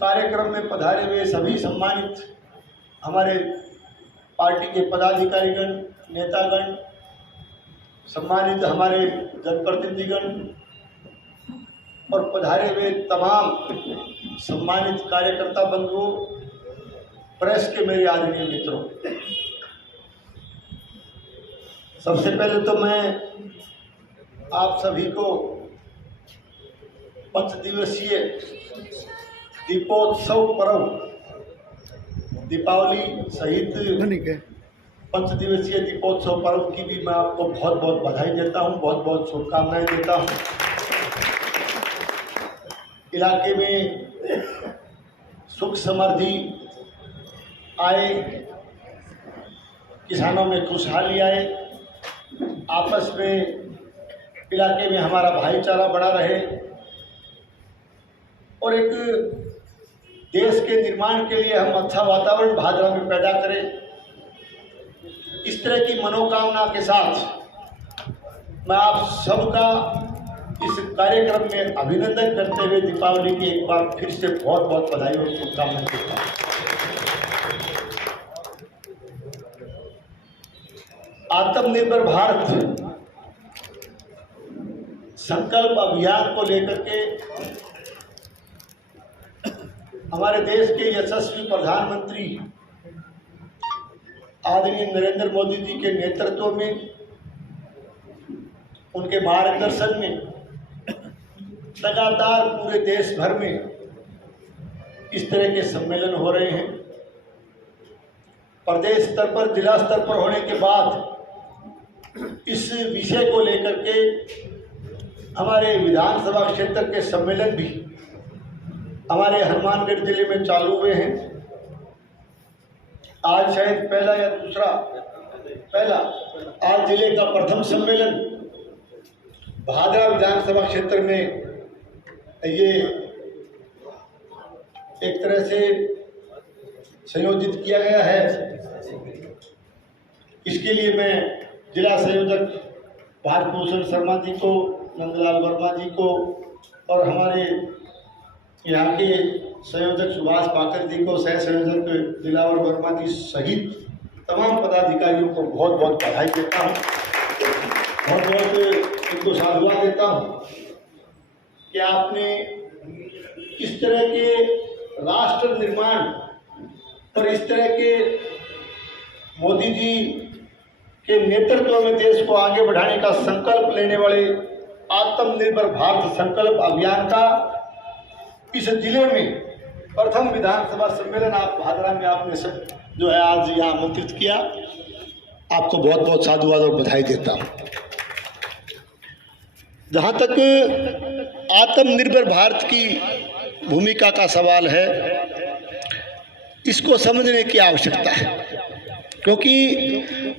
कार्यक्रम में पधारे हुए सभी सम्मानित हमारे पार्टी के पदाधिकारीगण, नेतागण, सम्मानित हमारे जनप्रतिनिधिगण और पधारे हुए तमाम सम्मानित कार्यकर्ता बंधुओं, प्रेस के मेरे आदरणीय मित्रों, सबसे पहले तो मैं आप सभी को 5 दिवसीय दीपोत्सव पर्व, दीपावली सहित 5 दिवसीय दीपोत्सव पर्व की भी मैं आपको बहुत बहुत बधाई देता हूं, बहुत बहुत शुभकामनाएं देता हूं। इलाके में सुख समृद्धि आए, किसानों में खुशहाली आए, आपस में इलाके में हमारा भाईचारा बढ़ा रहे और एक देश के निर्माण के लिए हम अच्छा वातावरण भादरा में पैदा करें, इस तरह की मनोकामना के साथ मैं आप सबका इस कार्यक्रम में अभिनंदन करते हुए दीपावली की एक बार फिर से बहुत बहुत बधाई और शुभकामनाएं देता हूं। आत्मनिर्भर भारत संकल्प अभियान को लेकर के हमारे देश के यशस्वी प्रधानमंत्री आदरणीय नरेंद्र मोदी जी के नेतृत्व में, उनके मार्गदर्शन में लगातार पूरे देश भर में इस तरह के सम्मेलन हो रहे हैं। प्रदेश स्तर पर, जिला स्तर पर होने के बाद इस विषय को लेकर के हमारे विधानसभा क्षेत्र के सम्मेलन भी हमारे हनुमानगढ़ जिले में चालू हुए हैं। आज शायद पहला या दूसरा, पहला आज जिले का प्रथम सम्मेलन भादरा विधानसभा क्षेत्र में ये एक तरह से संयोजित किया गया है। इसके लिए मैं जिला संयोजक भारत भूषण शर्मा जी को, नंदलाल वर्मा जी को और हमारे यहाँ के संयोजक सुभाष पाकर जी को, सह संयोजक दिलावर वर्मा जी सहित तमाम पदाधिकारियों को बहुत बहुत बधाई देता हूँ, बहुत बहुत इनको साधुवाद देता हूँ कि आपने इस तरह के राष्ट्र निर्माण और इस तरह के मोदी जी के नेतृत्व में देश को आगे बढ़ाने का संकल्प लेने वाले आत्मनिर्भर भारत संकल्प अभियान का इस जिले में प्रथम विधानसभा सम्मेलन आप भादरा में आपने सब जो है आज यहाँ आमंत्रित किया, आपको बहुत बहुत साधुवाद और बधाई देता हूँ। जहाँ तक आत्मनिर्भर भारत की भूमिका का सवाल है, इसको समझने की आवश्यकता है, क्योंकि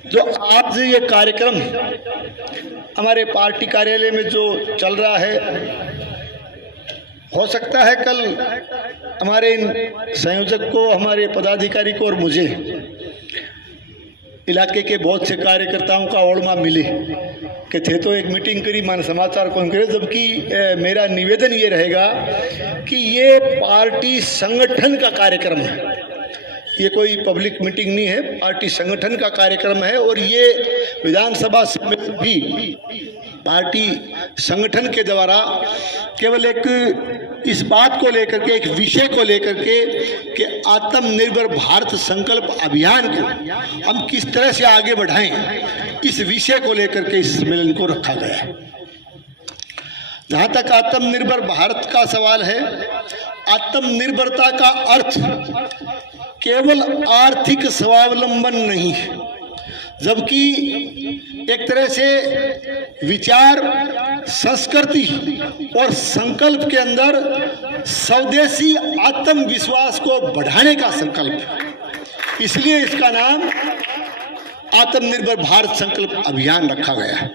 जो आज ये कार्यक्रम हमारे पार्टी कार्यालय में जो चल रहा है, हो सकता है कल हमारे इन संयोजक को, हमारे पदाधिकारी को और मुझे इलाके के बहुत से कार्यकर्ताओं का ओड़मा मिले कि थे तो एक मीटिंग करी, मान समाचार कौन करे, जबकि मेरा निवेदन ये रहेगा कि ये पार्टी संगठन का कार्यक्रम है, ये कोई पब्लिक मीटिंग नहीं है, पार्टी संगठन का कार्यक्रम है। और ये विधानसभा सम्मेलन भी पार्टी संगठन के द्वारा केवल एक इस बात को लेकर के, एक विषय को लेकर के कि आत्मनिर्भर भारत संकल्प अभियान को हम किस तरह से आगे बढ़ाएं, इस विषय को लेकर के इस सम्मेलन को रखा गया है। जहाँ तक आत्मनिर्भर भारत का सवाल है, आत्मनिर्भरता का अर्थ केवल आर्थिक स्वावलंबन नहीं है, जबकि एक तरह से विचार, संस्कृति और संकल्प के अंदर स्वदेशी आत्मविश्वास को बढ़ाने का संकल्प है। इसलिए इसका नाम आत्मनिर्भर भारत संकल्प अभियान रखा गया है।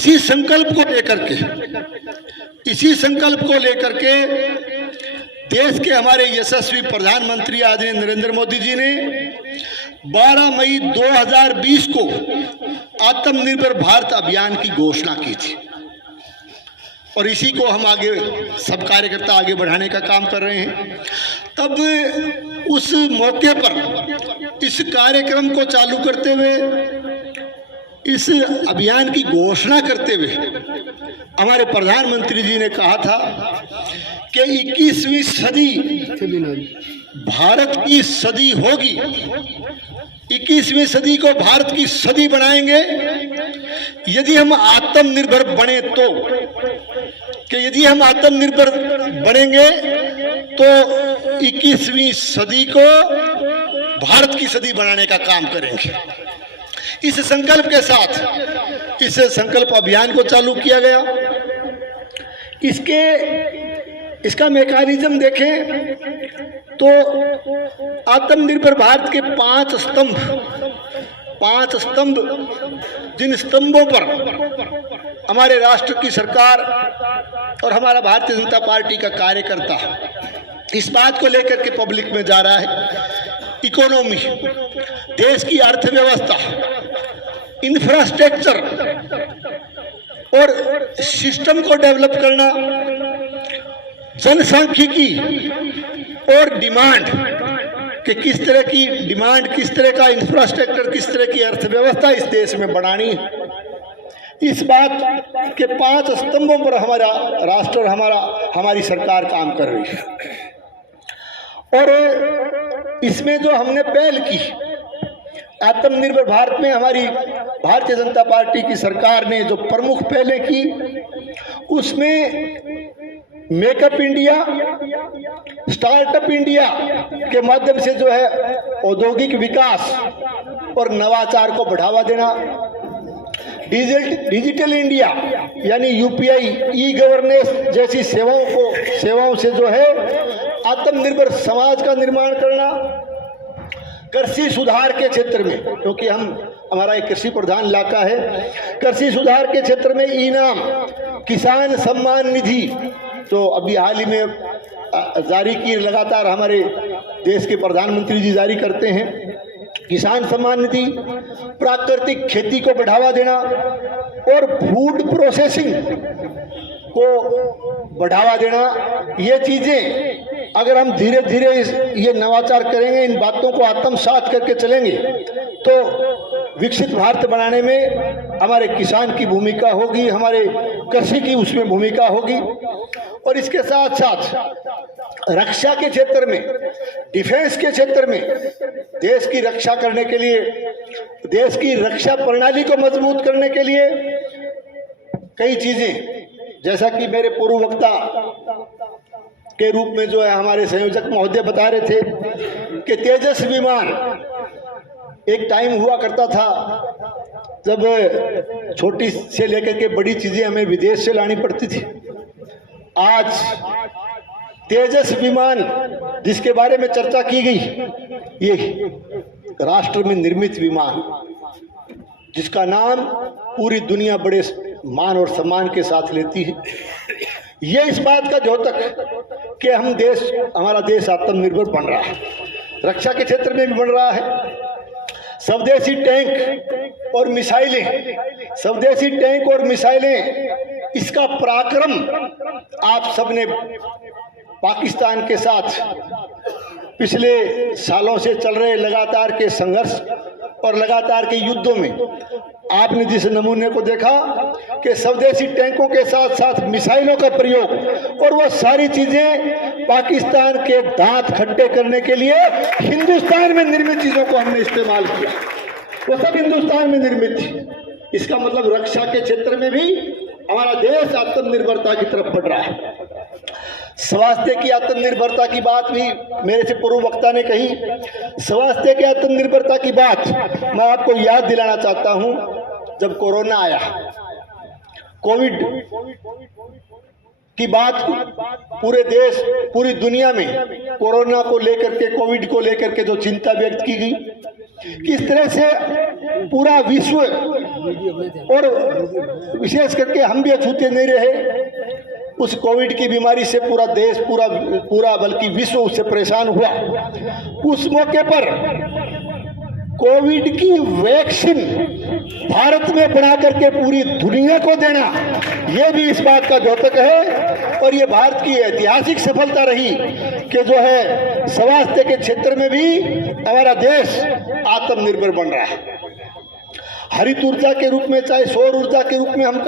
इसी संकल्प को लेकर के देश के हमारे यशस्वी प्रधानमंत्री आदरणीय नरेंद्र मोदी जी ने 12 मई 2020 को आत्मनिर्भर भारत अभियान की घोषणा की थी और इसी को हम आगे सब कार्यकर्ता आगे बढ़ाने का काम कर रहे हैं। तब उस मौके पर इस कार्यक्रम को चालू करते हुए, इस अभियान की घोषणा करते हुए हमारे प्रधानमंत्री जी ने कहा था कि 21वीं सदी भारत की सदी होगी, 21वीं सदी को भारत की सदी बनाएंगे यदि हम आत्मनिर्भर बने तो, कि यदि हम आत्मनिर्भर बनेंगे तो 21वीं सदी को भारत की सदी बनाने का काम करेंगे। इस संकल्प के साथ इस संकल्प अभियान को चालू किया गया। इसका मैकेनिज्म देखें तो आत्मनिर्भर भारत के 5 स्तंभ, जिन स्तंभों पर हमारे राष्ट्र की सरकार और हमारा भारतीय जनता पार्टी का कार्यकर्ता इस बात को लेकर के पब्लिक में जा रहा है। इकोनॉमी, देश की अर्थव्यवस्था, इंफ्रास्ट्रक्चर और सिस्टम को डेवलप करना, जनसांख्यिकी और डिमांड कि किस तरह की डिमांड, किस तरह का इंफ्रास्ट्रक्चर, किस तरह की अर्थव्यवस्था इस देश में बनानी है। इस बात के 5 स्तंभों पर हमारा राष्ट्र और हमारी सरकार काम कर रही है। और इसमें जो हमने पहल की आत्मनिर्भर भारत में, हमारी भारतीय जनता पार्टी की सरकार ने जो प्रमुख पहलें की, उसमें मेकअप इंडिया, स्टार्टअप इंडिया के माध्यम से जो है औद्योगिक विकास और नवाचार को बढ़ावा देना, डिजिटल इंडिया यानी यूपीआई, ई गवर्नेंस जैसी सेवाओं से जो है आत्मनिर्भर समाज का निर्माण करना, कृषि सुधार के क्षेत्र में, क्योंकि हमारा एक कृषि प्रधान इलाका है, कृषि सुधार के क्षेत्र में इनाम, किसान सम्मान निधि तो अभी हाल ही में जारी की, लगातार हमारे देश के प्रधानमंत्री जी जारी करते हैं, किसान सम्मान निधि, प्राकृतिक खेती को बढ़ावा देना और फूड प्रोसेसिंग को बढ़ावा देना। ये चीजें अगर हम धीरे धीरे ये नवाचार करेंगे, इन बातों को आत्मसात करके चलेंगे तो विकसित भारत बनाने में हमारे किसान की भूमिका होगी, हमारे कृषि की उसमें भूमिका होगी। और इसके साथ साथ रक्षा के क्षेत्र में, डिफेंस के क्षेत्र में देश की रक्षा करने के लिए, देश की रक्षा प्रणाली को मजबूत करने के लिए कई चीजें, जैसा कि मेरे पूर्व वक्ता के रूप में जो है हमारे संयोजक महोदय बता रहे थे कि तेजस विमान एक टाइम हुआ करता था जब छोटी से लेकर के बड़ी चीजें हमें विदेश से लानी पड़ती थी। आज तेजस विमान जिसके बारे में चर्चा की गई, ये राष्ट्र में निर्मित विमान जिसका नाम पूरी दुनिया बड़े मान और सम्मान के साथ लेती है। ये इस बात का द्योतक कि हमारा देश आत्मनिर्भर बन रहा है, रक्षा के क्षेत्र में भी बन रहा है। स्वदेशी टैंक और मिसाइलें, इसका पराक्रम आप सबने पाकिस्तान के साथ पिछले सालों से चल रहे लगातार के संघर्ष और लगातार के युद्धों में आपने जिस नमूने को देखा कि स्वदेशी टैंकों के साथ साथ मिसाइलों का प्रयोग, और वो सारी चीजें पाकिस्तान के दांत खट्टे करने के लिए हिंदुस्तान में निर्मित चीजों को हमने इस्तेमाल किया, वो सब हिंदुस्तान में निर्मित थी। इसका मतलब रक्षा के क्षेत्र में भी हमारा देश आत्मनिर्भरता की तरफ बढ़ रहा है। स्वास्थ्य की आत्मनिर्भरता की बात भी मेरे से पूर्व वक्ता ने कही। स्वास्थ्य की आत्मनिर्भरता की बात मैं आपको याद दिलाना चाहता हूं। जब कोरोना आया, कोविड की बात पूरे देश, पूरी दुनिया में कोरोना को लेकर के, कोविड को लेकर के जो चिंता व्यक्त की गई, किस तरह से पूरा विश्व और विशेष करके हम भी अछूते नहीं रहे, उस कोविड की बीमारी से पूरा देश पूरा बल्कि विश्व उससे परेशान हुआ। उस मौके पर कोविड की वैक्सीन भारत में बना करके पूरी दुनिया को देना, यह भी इस बात का द्योतक है। और ये भारत की ऐतिहासिक सफलता रही कि जो है स्वास्थ्य के क्षेत्र में भी हमारा देश आत्मनिर्भर बन रहा है। हरित ऊर्जा के रूप में, चाहे सौर ऊर्जा के रूप में हम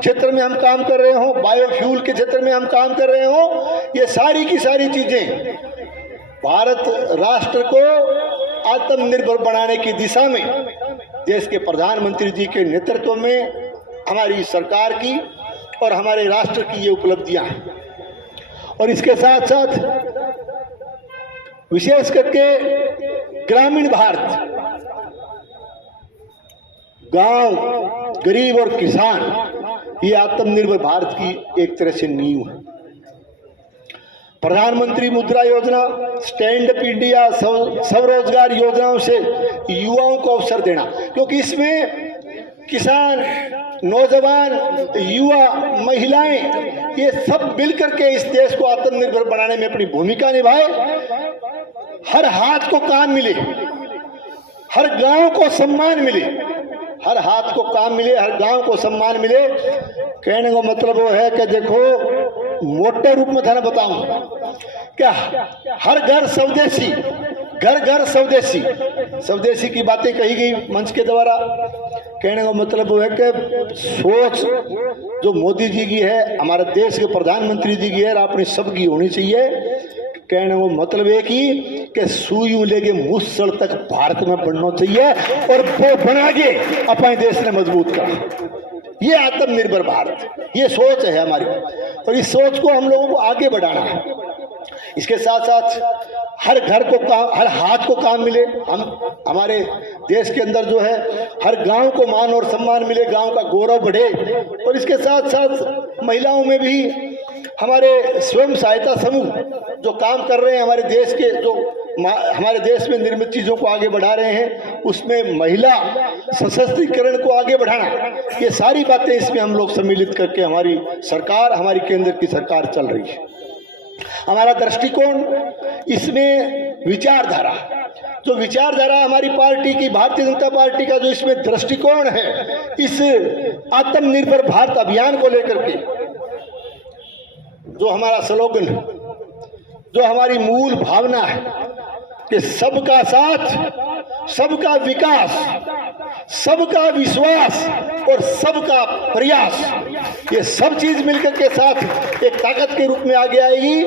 क्षेत्र में हम काम कर रहे हो, बायोफ्यूल के क्षेत्र में हम काम कर रहे हो, ये सारी की सारी चीजें भारत राष्ट्र को आत्मनिर्भर बनाने की दिशा में देश के प्रधानमंत्री जी के नेतृत्व में हमारी सरकार की और हमारे राष्ट्र की ये उपलब्धियां हैं। और इसके साथ साथ विशेष करके ग्रामीण भारत, गांव, गरीब और किसान, ये आत्मनिर्भर भारत की एक तरह से नींव है। प्रधानमंत्री मुद्रा योजना, स्टैंड अप इंडिया, स्वरोजगार योजनाओं से युवाओं को अवसर देना, क्योंकि इसमें किसान, नौजवान, युवा, महिलाएं, ये सब मिलकर के इस देश को आत्मनिर्भर बनाने में अपनी भूमिका निभाए। हर हाथ को काम मिले, हर गांव को सम्मान मिले, हर हाथ को काम मिले, हर गांव को सम्मान मिले। कहने का मतलब वो है कि देखो, मोटे रूप में थाने बताऊं क्या, हर घर स्वदेशी, घर घर स्वदेशी, स्वदेशी की बातें कही गई मंच के द्वारा। कहने का मतलब वो है कि सोच जो मोदी जी की है, हमारे देश के प्रधानमंत्री जी की है, अपनी सबकी होनी चाहिए। कहने का मतलब है कि सुई लेके मुसल तक भारत में बढ़ना चाहिए और वो बना के अपने देश ने मजबूत करा। ये आत्मनिर्भर भारत, ये सोच है हमारी, और इस सोच को हम लोगों को आगे बढ़ाना है। इसके साथ साथ हर घर को काम, हर हाथ को काम मिले। हमारे देश के अंदर जो है हर गांव को मान और सम्मान मिले, गांव का गौरव बढ़े। और इसके साथ साथ महिलाओं में भी हमारे स्वयं सहायता समूह जो काम कर रहे हैं, हमारे देश के जो हमारे देश में निर्मित चीजों को आगे बढ़ा रहे हैं, उसमें महिला सशक्तिकरण को आगे बढ़ाना, ये सारी बातें इसमें हम लोग सम्मिलित करके हमारी सरकार, हमारी केंद्र की सरकार चल रही है। हमारा दृष्टिकोण, इसमें विचारधारा, जो विचारधारा हमारी पार्टी की, भारतीय जनता पार्टी का जो इसमें दृष्टिकोण है, इस आत्मनिर्भर भारत अभियान को लेकर के जो हमारा स्लोगन है, जो हमारी मूल भावना है कि सबका साथ, सबका विकास, सबका विश्वास और सबका प्रयास, ये सब चीज मिलकर के साथ एक ताकत के रूप में आगे आएगी,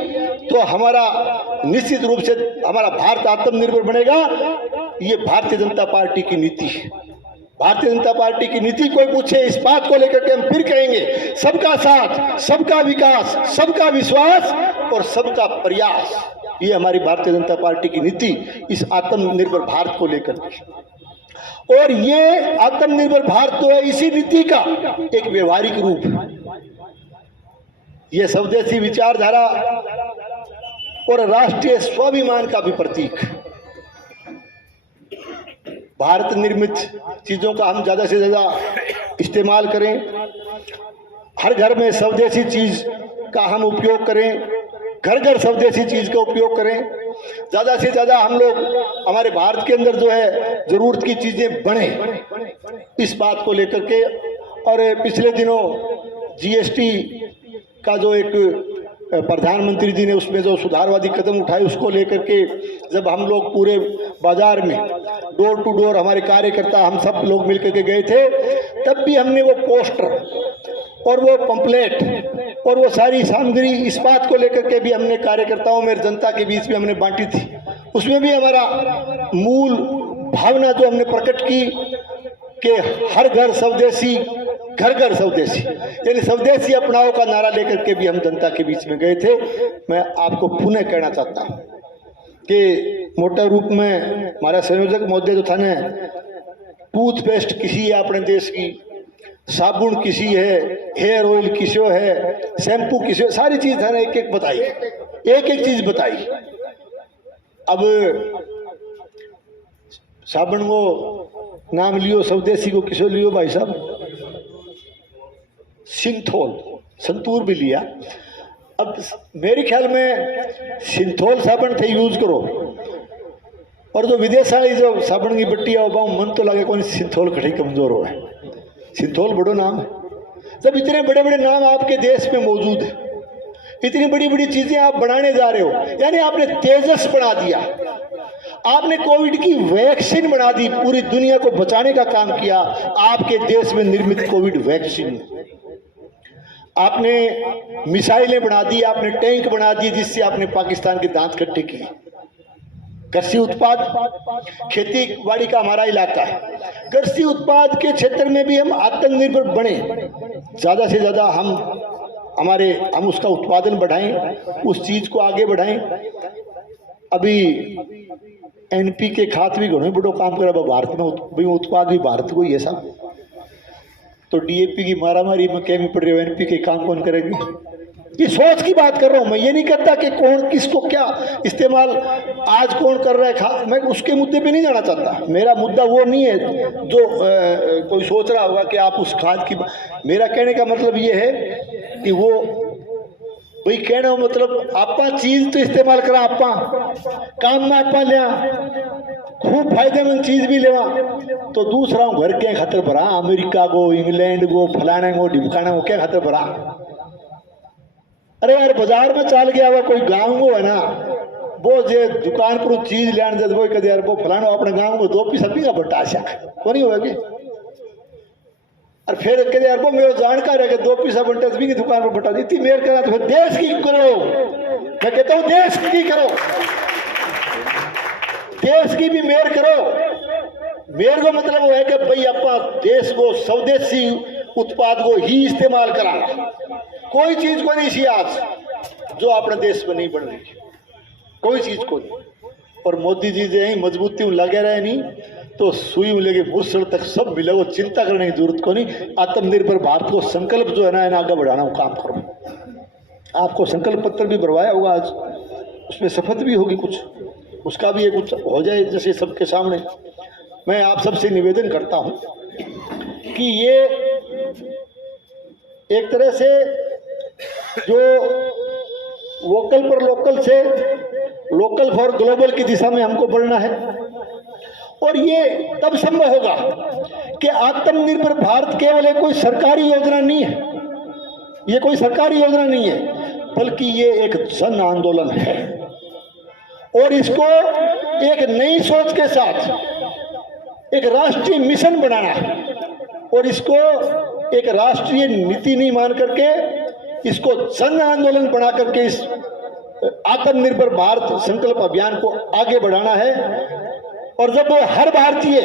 तो हमारा निश्चित रूप से हमारा भारत आत्मनिर्भर बनेगा। ये भारतीय जनता पार्टी की नीति है। भारतीय जनता पार्टी की नीति कोई पूछे, इस बात को लेकर के हम फिर कहेंगे, सबका साथ, सबका विकास, सबका विश्वास और सबका प्रयास, ये हमारी भारतीय जनता पार्टी की नीति इस आत्मनिर्भर भारत को लेकर के। और ये आत्मनिर्भर भारत तो है इसी नीति का एक व्यवहारिक रूप है। ये स्वदेशी विचारधारा और राष्ट्रीय स्वाभिमान का भी प्रतीक। भारत निर्मित चीजों का हम ज्यादा से ज्यादा इस्तेमाल करें, हर घर में स्वदेशी चीज का हम उपयोग करें, घर घर स्वदेशी चीज का उपयोग करें, ज्यादा से ज्यादा हम लोग हमारे भारत के अंदर जो है जरूरत की चीजें बने, इस बात को लेकर के। और पिछले दिनों जीएसटी का जो एक प्रधानमंत्री जी ने उसमें जो सुधारवादी कदम उठाए, उसको लेकर के जब हम लोग पूरे बाजार में डोर टू डोर हमारे कार्यकर्ता हम सब लोग मिलकर के गए थे, तब भी हमने वो पोस्टर और वो पंपलेट और वो सारी सामग्री, इस बात को लेकर के भी हमने कार्यकर्ताओं में, जनता के बीच में हमने बांटी थी। उसमें भी हमारा मूल भावना जो हमने प्रकट की कि हर घर स्वदेशी, घर घर स्वदेशी, यानी स्वदेशी अपनाओ का नारा लेकर के भी हम जनता के बीच में गए थे। मैं आपको पुनः कहना चाहता हूँ कि मोटे रूप में हमारा संयोजक महोदय जो था ने, टूथपेस्ट किसी है अपने देश की, साबुन किसी है, हेयर ऑयल किसी है, शैम्पू किसी है, सारी चीज था ने एक एक बताई, एक एक चीज बताई। अब साबण को नाम लियो, स्वदेशी को किसो लियो भाई साहब? सिंथोल, संतूर भी लिया। अब मेरे ख्याल में सिंथोल साबण थे यूज करो, और जो विदेश वाली जो साबण की बट्टी है वो मन तो लगे कौन सिंथोल कठी कमजोर हो है। सिंथोल बड़ो नाम है। जब इतने बड़े बड़े नाम आपके देश में मौजूद है, इतनी बड़ी बड़ी चीजें आप बनाने जा रहे हो, यानी आपने तेजस बना दिया, आपने कोविड की वैक्सीन बना दी, पूरी दुनिया को बचाने का काम किया आपके देश में निर्मित कोविड वैक्सीन। आपने मिसाइलें बना दी, आपने टैंक बना दिए, जिससे आपने पाकिस्तान के दांत खट्टे किए। कृषि उत्पाद, खेती बाड़ी का हमारा इलाका है, कृषि उत्पाद के क्षेत्र में भी हम आत्मनिर्भर बने, ज्यादा से ज्यादा हम उसका उत्पादन बढ़ाएं, उस चीज को आगे बढ़ाएं। अभी एनपीके खाद भी घणो बड़ो काम करे भारत में, उत्पाद भी भारत को ही है सब। तो डीएपी की मारामारी में क्या पड़ रही है, एनपीके काम कौन करेगी? ये सोच की बात कर रहा हूं मैं, ये नहीं कहता कि कौन किसको क्या इस्तेमाल आज कौन कर रहा है मैं उसके मुद्दे पे नहीं जाना चाहता। मेरा मुद्दा वो नहीं है जो कोई सोच रहा होगा कि आप उस खाद की। मेरा कहने का मतलब ये है कि वो भाई कहना मतलब आपा चीज तो इस्तेमाल करा, आपा काम में आपा लिया, खूब फायदेमंद चीज भी लेवा, तो दूसरा घर के खातर भरा, अमेरिका को, इंग्लैंड को, फलाने को, ढिमकाने को क्या खातर भरा। अरे यार बाजार में चल गया हुआ कोई गाँव को है ना, वो जे दुकान पर चीज लेने दे वो कदे यार वो फलाना अपने गाँव को 2 पैसा भी का बटा को नहीं होगी। और फिर कहते यार वो मेरा जानकार है कि 2 पैसा बंटे भी की दुकान पर बटा दी मेर करा, तो फिर देश की करो। मैं कहता हूँ देश की करो, देश की भी मेर करो। मेर को मतलब वो है कि भाई अपना देश को स्वदेशी उत्पाद को ही इस्तेमाल कराना। कोई चीज को नहीं सी आज जो अपने देश में नहीं बन रही, कोई चीज को नहीं। और मोदी जी जो मजबूती में लगे रहे नहीं तो सुई में लेके मुसड़ तक सब मिले, वो चिंता करने की जरूरत को नहीं। आत्मनिर्भर भारत को संकल्प जो है ना आगे बढ़ाना वो काम करो। आपको संकल्प पत्र भी भरवाया होगा आज, उसमें शपथ भी होगी कुछ, उसका भी कुछ हो जाए जैसे सबके सामने। मैं आप सबसे निवेदन करता हूं कि ये एक तरह से जो वोकल पर लोकल से लोकल फॉर ग्लोबल की दिशा में हमको बढ़ना है, और ये तब संभव होगा कि आत्मनिर्भर भारत केवल एक कोई सरकारी योजना नहीं है, ये कोई सरकारी योजना नहीं है, बल्कि ये एक जन आंदोलन है। और इसको एक नई सोच के साथ एक राष्ट्रीय मिशन बनाना है, और इसको एक राष्ट्रीय नीति नहीं मान करके इसको जन आंदोलन बना करके इस आत्मनिर्भर भारत संकल्प अभियान को आगे बढ़ाना है। और जब हर भारतीय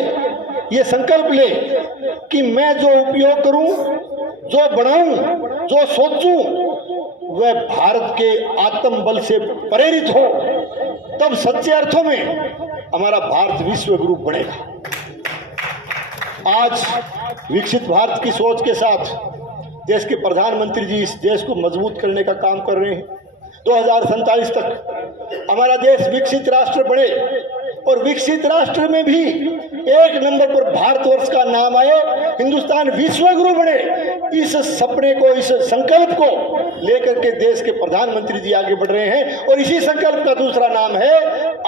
ये संकल्प ले कि मैं जो उपयोग करूं, जो बनाऊं, जो सोचूं, वह भारत के आत्मबल से प्रेरित हो, तब सच्चे अर्थों में हमारा भारत विश्व गुरु बनेगा। आज विकसित भारत की सोच के साथ देश के प्रधानमंत्री जी इस देश को मजबूत करने का काम कर रहे हैं। 2047 तक हमारा देश विकसित राष्ट्र बने, और विकसित राष्ट्र में भी 1 नंबर पर भारतवर्ष का नाम आए, हिंदुस्तान विश्व गुरु बने। इस सपने को, इस संकल्प को लेकर के देश के प्रधानमंत्री जी आगे बढ़ रहे हैं, और इसी संकल्प का दूसरा नाम है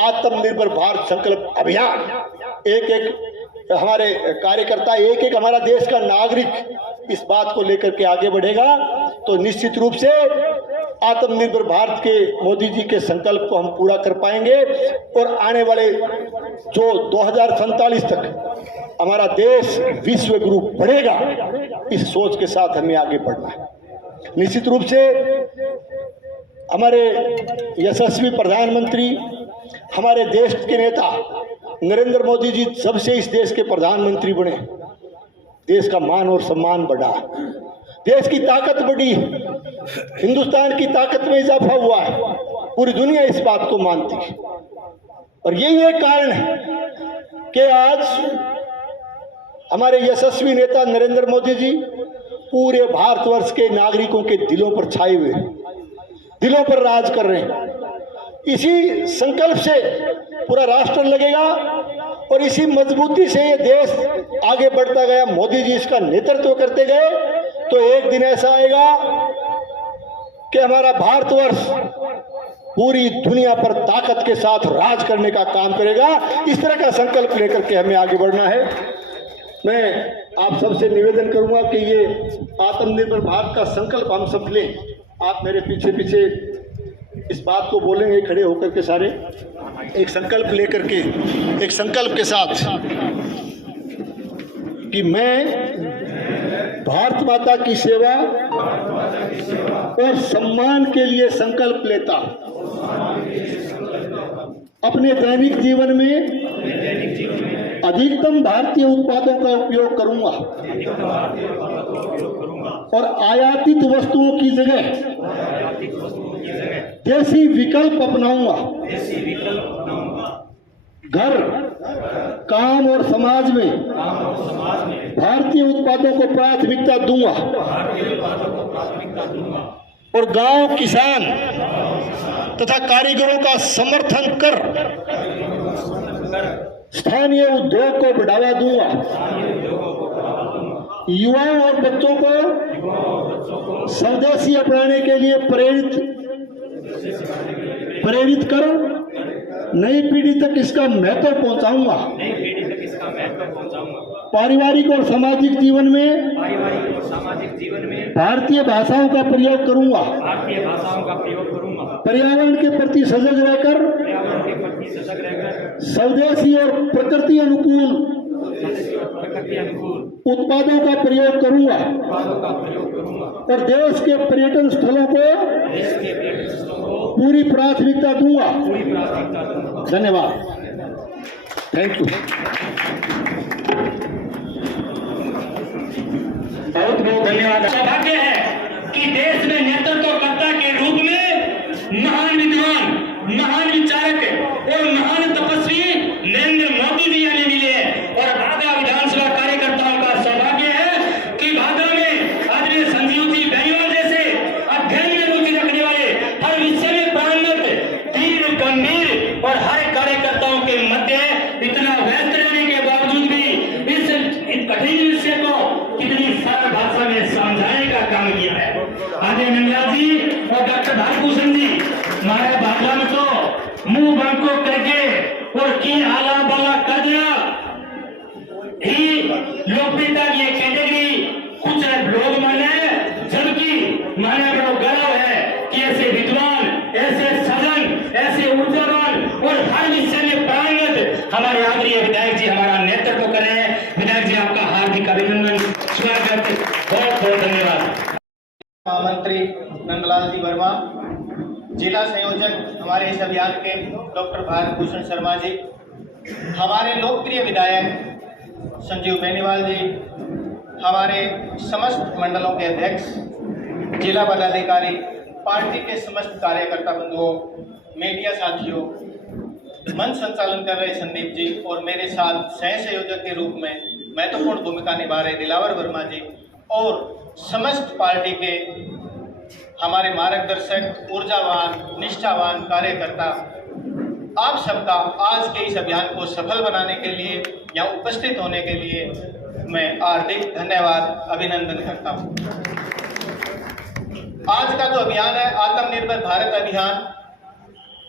आत्मनिर्भर भारत संकल्प अभियान। एक एक हमारे कार्यकर्ता, एक एक हमारा देश का नागरिक इस बात को लेकर के आगे बढ़ेगा, तो निश्चित रूप से आत्मनिर्भर भारत के मोदी जी के संकल्प को हम पूरा कर पाएंगे। और आने वाले जो 2047 तक हमारा देश विश्व गुरु बढ़ेगा, इस सोच के साथ हमें आगे बढ़ना है। निश्चित रूप से हमारे यशस्वी प्रधानमंत्री, हमारे देश के नेता नरेंद्र मोदी जी जब से इस देश के प्रधानमंत्री बने, देश का मान और सम्मान बढ़ा, देश की ताकत बढ़ी, हिंदुस्तान की ताकत में इजाफा हुआ है। पूरी दुनिया इस बात को मानती है, और यही एक कारण है कि आज हमारे यशस्वी नेता नरेंद्र मोदी जी पूरे भारतवर्ष के नागरिकों के दिलों पर छाए हुए, दिलों पर राज कर रहे हैं। इसी संकल्प से पूरा राष्ट्र लगेगा, और इसी मजबूती से ये देश आगे बढ़ता गया। मोदी जी इसका नेतृत्व करते गए तो एक दिन ऐसा आएगा कि हमारा भारतवर्ष पूरी दुनिया पर ताकत के साथ राज करने का काम करेगा। इस तरह का संकल्प लेकर के हमें आगे बढ़ना है। मैं आप सबसे निवेदन करूंगा कि ये आत्मनिर्भर भारत का संकल्प हम सब लें। आप मेरे पीछे पीछे इस बात को बोलेंगे खड़े होकर के सारे, एक संकल्प लेकर के, एक संकल्प के साथ कि मैं भारत माता की सेवा और सम्मान के लिए संकल्प लेता हूं। अपने दैनिक जीवन में अधिकतम भारतीय उत्पादों का उपयोग करूंगा और आयातित वस्तुओं की जगह देसी विकल्प अपनाऊंगा। घर, काम और समाज में भारतीय उत्पादों को प्राथमिकता दूंगा और गांव, किसान तथा कारीगरों का समर्थन कर स्थानीय उद्योग को बढ़ावा दूंगा। युवाओं और बच्चों को स्वदेशी अपनाने के लिए प्रेरित कर नई पीढ़ी तक इसका महत्व पहुंचाऊंगा। पारिवारिक और सामाजिक जीवन में भारतीय भाषाओं का प्रयोग करूंगा। पर्यावरण के प्रति सजग रहकर स्वदेशी और प्रकृति अनुकूल उत्पादों का प्रयोग करूंगा और देश के पर्यटन स्थलों को पूरी प्राथमिकता दूंगा। धन्यवाद। Thank you. बहुत बहुत धन्यवाद। सौभाग्य है कि देश में नेतृत्वकर्ता के रूप में महान विद्वान, महान विचारक और महान तपस्वी नरेंद्र मोदी जी हमें मिले और भागा विधानसभा कार्यकर्ताओं का सौभाग्य है कि भागा में आदरणीय संजीव जी बेनीवाल जैसे अध्ययन में रुचि रखने वाले, हर विषय में प्राणवत, तीव्र, गंभीर और हर कार्यकर्ताओं के मध्य इतना व्यस्त रहने के बावजूद भी इस कठिन विषय को कितनी सरल भाषा में समझाने का काम किया है। आदरणीय नंदलाल जी और डॉक्टर भारतभूषण जी हमारे भाषा में तो मुंह बंको करके और की आला बाला कर दिया ही लोकप्रियता की एक कैटेगरी कुछ लोग माने, जबकि माने बड़ा गर्व है कि ऐसे विद्वान, ऐसे सजन, ऐसे ऊर्जावान और हर विषय में प्राणवत हमारे आदरणीय विधायक जी हमारा नेतृत्व कर रहे हैं। विधायक जी आपका हार्दिक अभिनंदन, स्वागत, बहुत बहुत धन्यवाद। मंत्री नंदलाल जी वर्मा, जिला संयोजक हमारे इस अभियान के डॉक्टर भारतभूषण शर्मा जी, हमारे लोकप्रिय विधायक संजीव बेनीवाल जी, हमारे समस्त मंडलों के अध्यक्ष, जिला पदाधिकारी, पार्टी के समस्त कार्यकर्ता बंधुओं, मीडिया साथियों, मंच संचालन कर रहे संदीप जी और मेरे साथ सह संयोजक के रूप में महत्वपूर्ण भूमिका निभा रहे दिलावर वर्मा जी और समस्त पार्टी के हमारे मार्गदर्शक, ऊर्जावान, निष्ठावान कार्यकर्ता, आप सबका आज के इस अभियान को सफल बनाने के लिए, यहाँ उपस्थित होने के लिए मैं हार्दिक धन्यवाद, अभिनंदन करता हूँ। आज का जो अभियान है आत्मनिर्भर भारत अभियान,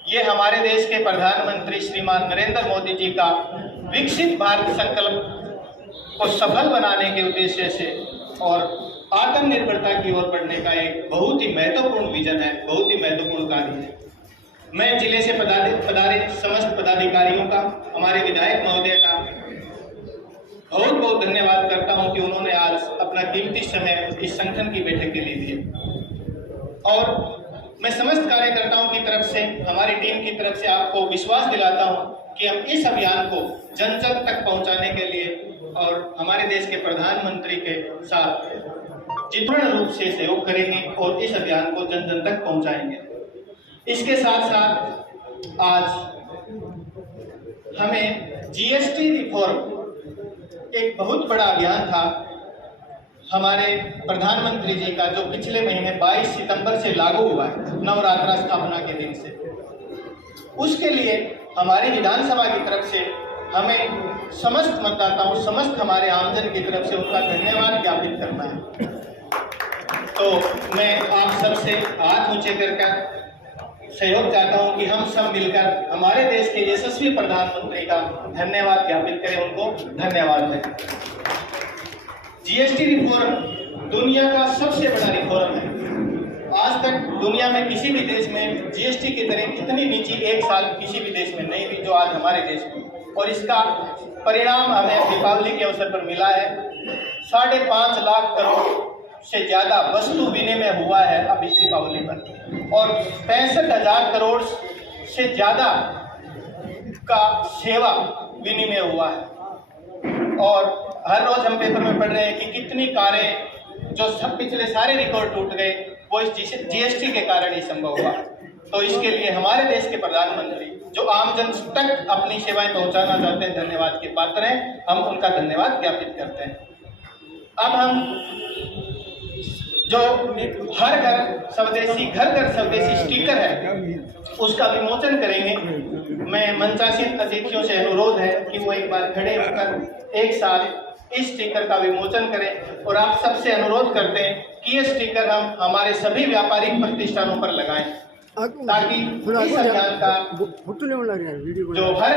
ये हमारे देश के प्रधानमंत्री श्रीमान नरेंद्र मोदी जी का विकसित भारत संकल्प को सफल बनाने के उद्देश्य से और आत्मनिर्भरता की ओर बढ़ने का एक बहुत ही महत्वपूर्ण विजन है, बहुत ही महत्वपूर्ण कार्य है। मैं जिले से पधारे समस्त पदाधिकारियों का, हमारे विधायक महोदय का बहुत बहुत धन्यवाद करता हूं कि उन्होंने आज अपना कीमती समय इस संगठन की बैठक के लिए दिया। और मैं समस्त कार्यकर्ताओं की तरफ से, हमारी टीम की तरफ से आपको विश्वास दिलाता हूं कि हम इस अभियान को जन जन तक पहुंचाने के लिए और हमारे देश के प्रधानमंत्री के साथ पूर्ण रूप से सहयोग करेंगे और इस अभियान को जन जन तक पहुंचाएंगे। इसके साथ साथ आज हमें जीएसटी रिफॉर्म, एक बहुत बड़ा अभियान था हमारे प्रधानमंत्री जी का, जो पिछले महीने 22 सितंबर से लागू हुआ है, नवरात्रा स्थापना के दिन से। उसके लिए हमारी विधानसभा की तरफ से हमें समस्त मतदाताओं, समस्त हमारे आमजन की तरफ से उनका धन्यवाद ज्ञापित करना है। तो मैं आप सबसे हाथ ऊंचे कर सहयोग चाहता हूं कि हम सब मिलकर हमारे देश के यशस्वी प्रधानमंत्री का धन्यवाद ज्ञापित करें, उनको धन्यवाद दें। जीएसटी रिफॉर्म दुनिया का सबसे बड़ा रिफॉर्म है। आज तक दुनिया में किसी भी देश में जीएसटी की दरें इतनी नीची एक साल किसी भी देश में नहीं हुई जो आज हमारे देश में, और इसका परिणाम हमें दीपावली के अवसर पर मिला है। 5.5 लाख करोड़ से ज्यादा वस्तु विनिमय हुआ है अब इस दीपावली पर, और 65,000 करोड़ से ज्यादा का सेवा विनिमय हुआ है। और हर रोज हम पेपर में पढ़ रहे हैं कि कितनी कारें जो सब पिछले सारे रिकॉर्ड टूट गए वो इस जीएसटी के कारण ही संभव हुआ। तो इसके लिए हमारे देश के प्रधानमंत्री जो आमजन तक अपनी सेवाएं पहुंचाना चाहते हैं, धन्यवाद के पात्र हैं, हम उनका धन्यवाद ज्ञापित करते हैं। अब हम जो हर घर स्वदेशी स्टिकर है उसका विमोचन करेंगे। मैं मंचासीन अतिथियों से अनुरोध है कि वो एक बार खड़े होकर एक साथ इस स्टिकर का विमोचन करें, और आप सबसे अनुरोध करते हैं कि ये स्टिकर हम हमारे सभी व्यापारिक प्रतिष्ठानों पर लगाएं, ताकि इस अभियान का जो हर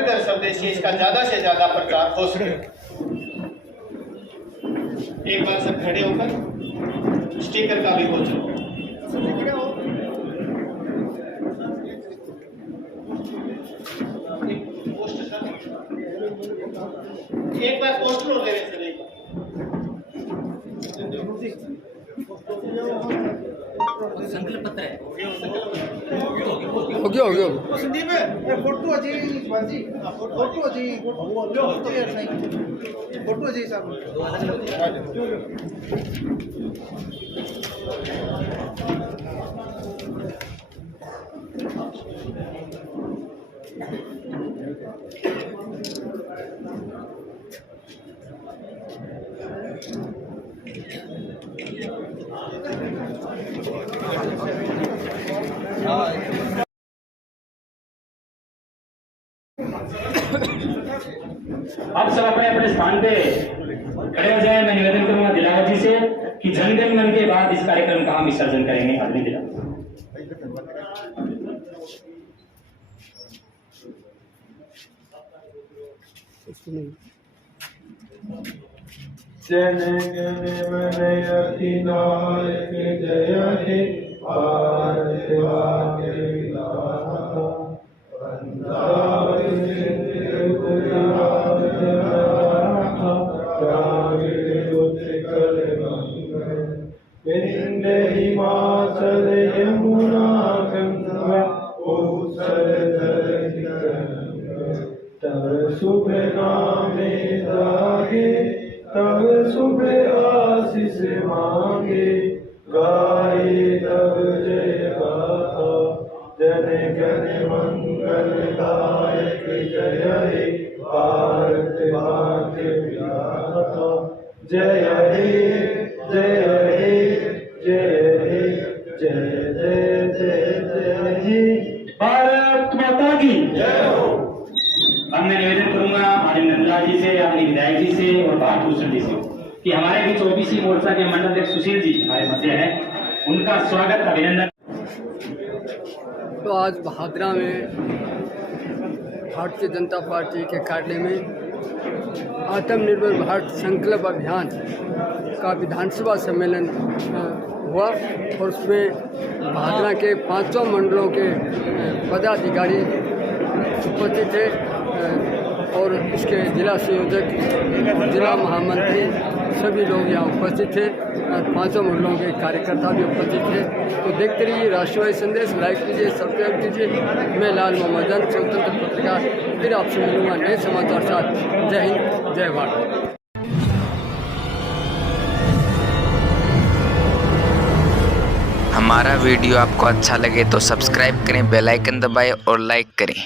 घर स्वदेशी इसका ज्यादा से ज्यादा प्रचार हो सके। एक बार सब खड़े होकर स्टिकर का विमोचन। एक बार पोस्टर हो गए संकल्प पत्र है हो गया संदीप फोटो जी बाजी फोटो जी साहब। आप सब अपने अपने स्थान पे खड़े हो जाए। मैं निवेदन करूंगा दिलावर जी से कि जनगण मन के बाद इस कार्यक्रम का हम विसर्जन करेंगे। अपने दिलावर जन गण मन अधिनायक जय हे भारत भाग्य विधाता पंजाब सिंध गुजरात मराठा द्राविड़ उत्कल बंग विंध्य हिमाचल यमुना गंगा उत्कल धरती तब शुभ नामे जागे तब शुभ आशीष मांगे गाए तब जय गाथा जन गण मंगल दायक जय हे भारत भाग्य विधाता जय हे जय हे जय हे जय जय जय जय हे भारत माता की जय हो। अब मैं निवेदन करूंगा आनंद नंदलाल जी से, अपने विधायक जी से और भारत भूषण जी से कि हमारे बीच ओबीसी मोर्चा के मंडल अध्यक्ष सुशील जी हमारे मध्य हैं, उनका स्वागत अभिनंदन। तो आज भादरा में भारतीय जनता पार्टी के कार्यालय में आत्मनिर्भर भारत संकल्प अभियान का विधानसभा सम्मेलन हुआ, और उसमें भादरा के 5 मंडलों के पदाधिकारी उपस्थित थे, और इसके जिला संयोजक, जिला महामंत्री सभी लोग यहाँ उपस्थित थे, और 5 मंडलों के कार्यकर्ता भी उपस्थित थे। तो देखते रहिए राष्ट्रवादी संदेश, लाइक कीजिए, सब्सक्राइब कीजिए। मैं लाल मोहम्मद जन, स्वतंत्र पत्रकार, फिर आपसे मिलूंगा नए समाचार साथ। जय हिंद, जय भारत। हमारा वीडियो आपको अच्छा लगे तो सब्सक्राइब करें, बेल आइकन दबाएं और लाइक करें।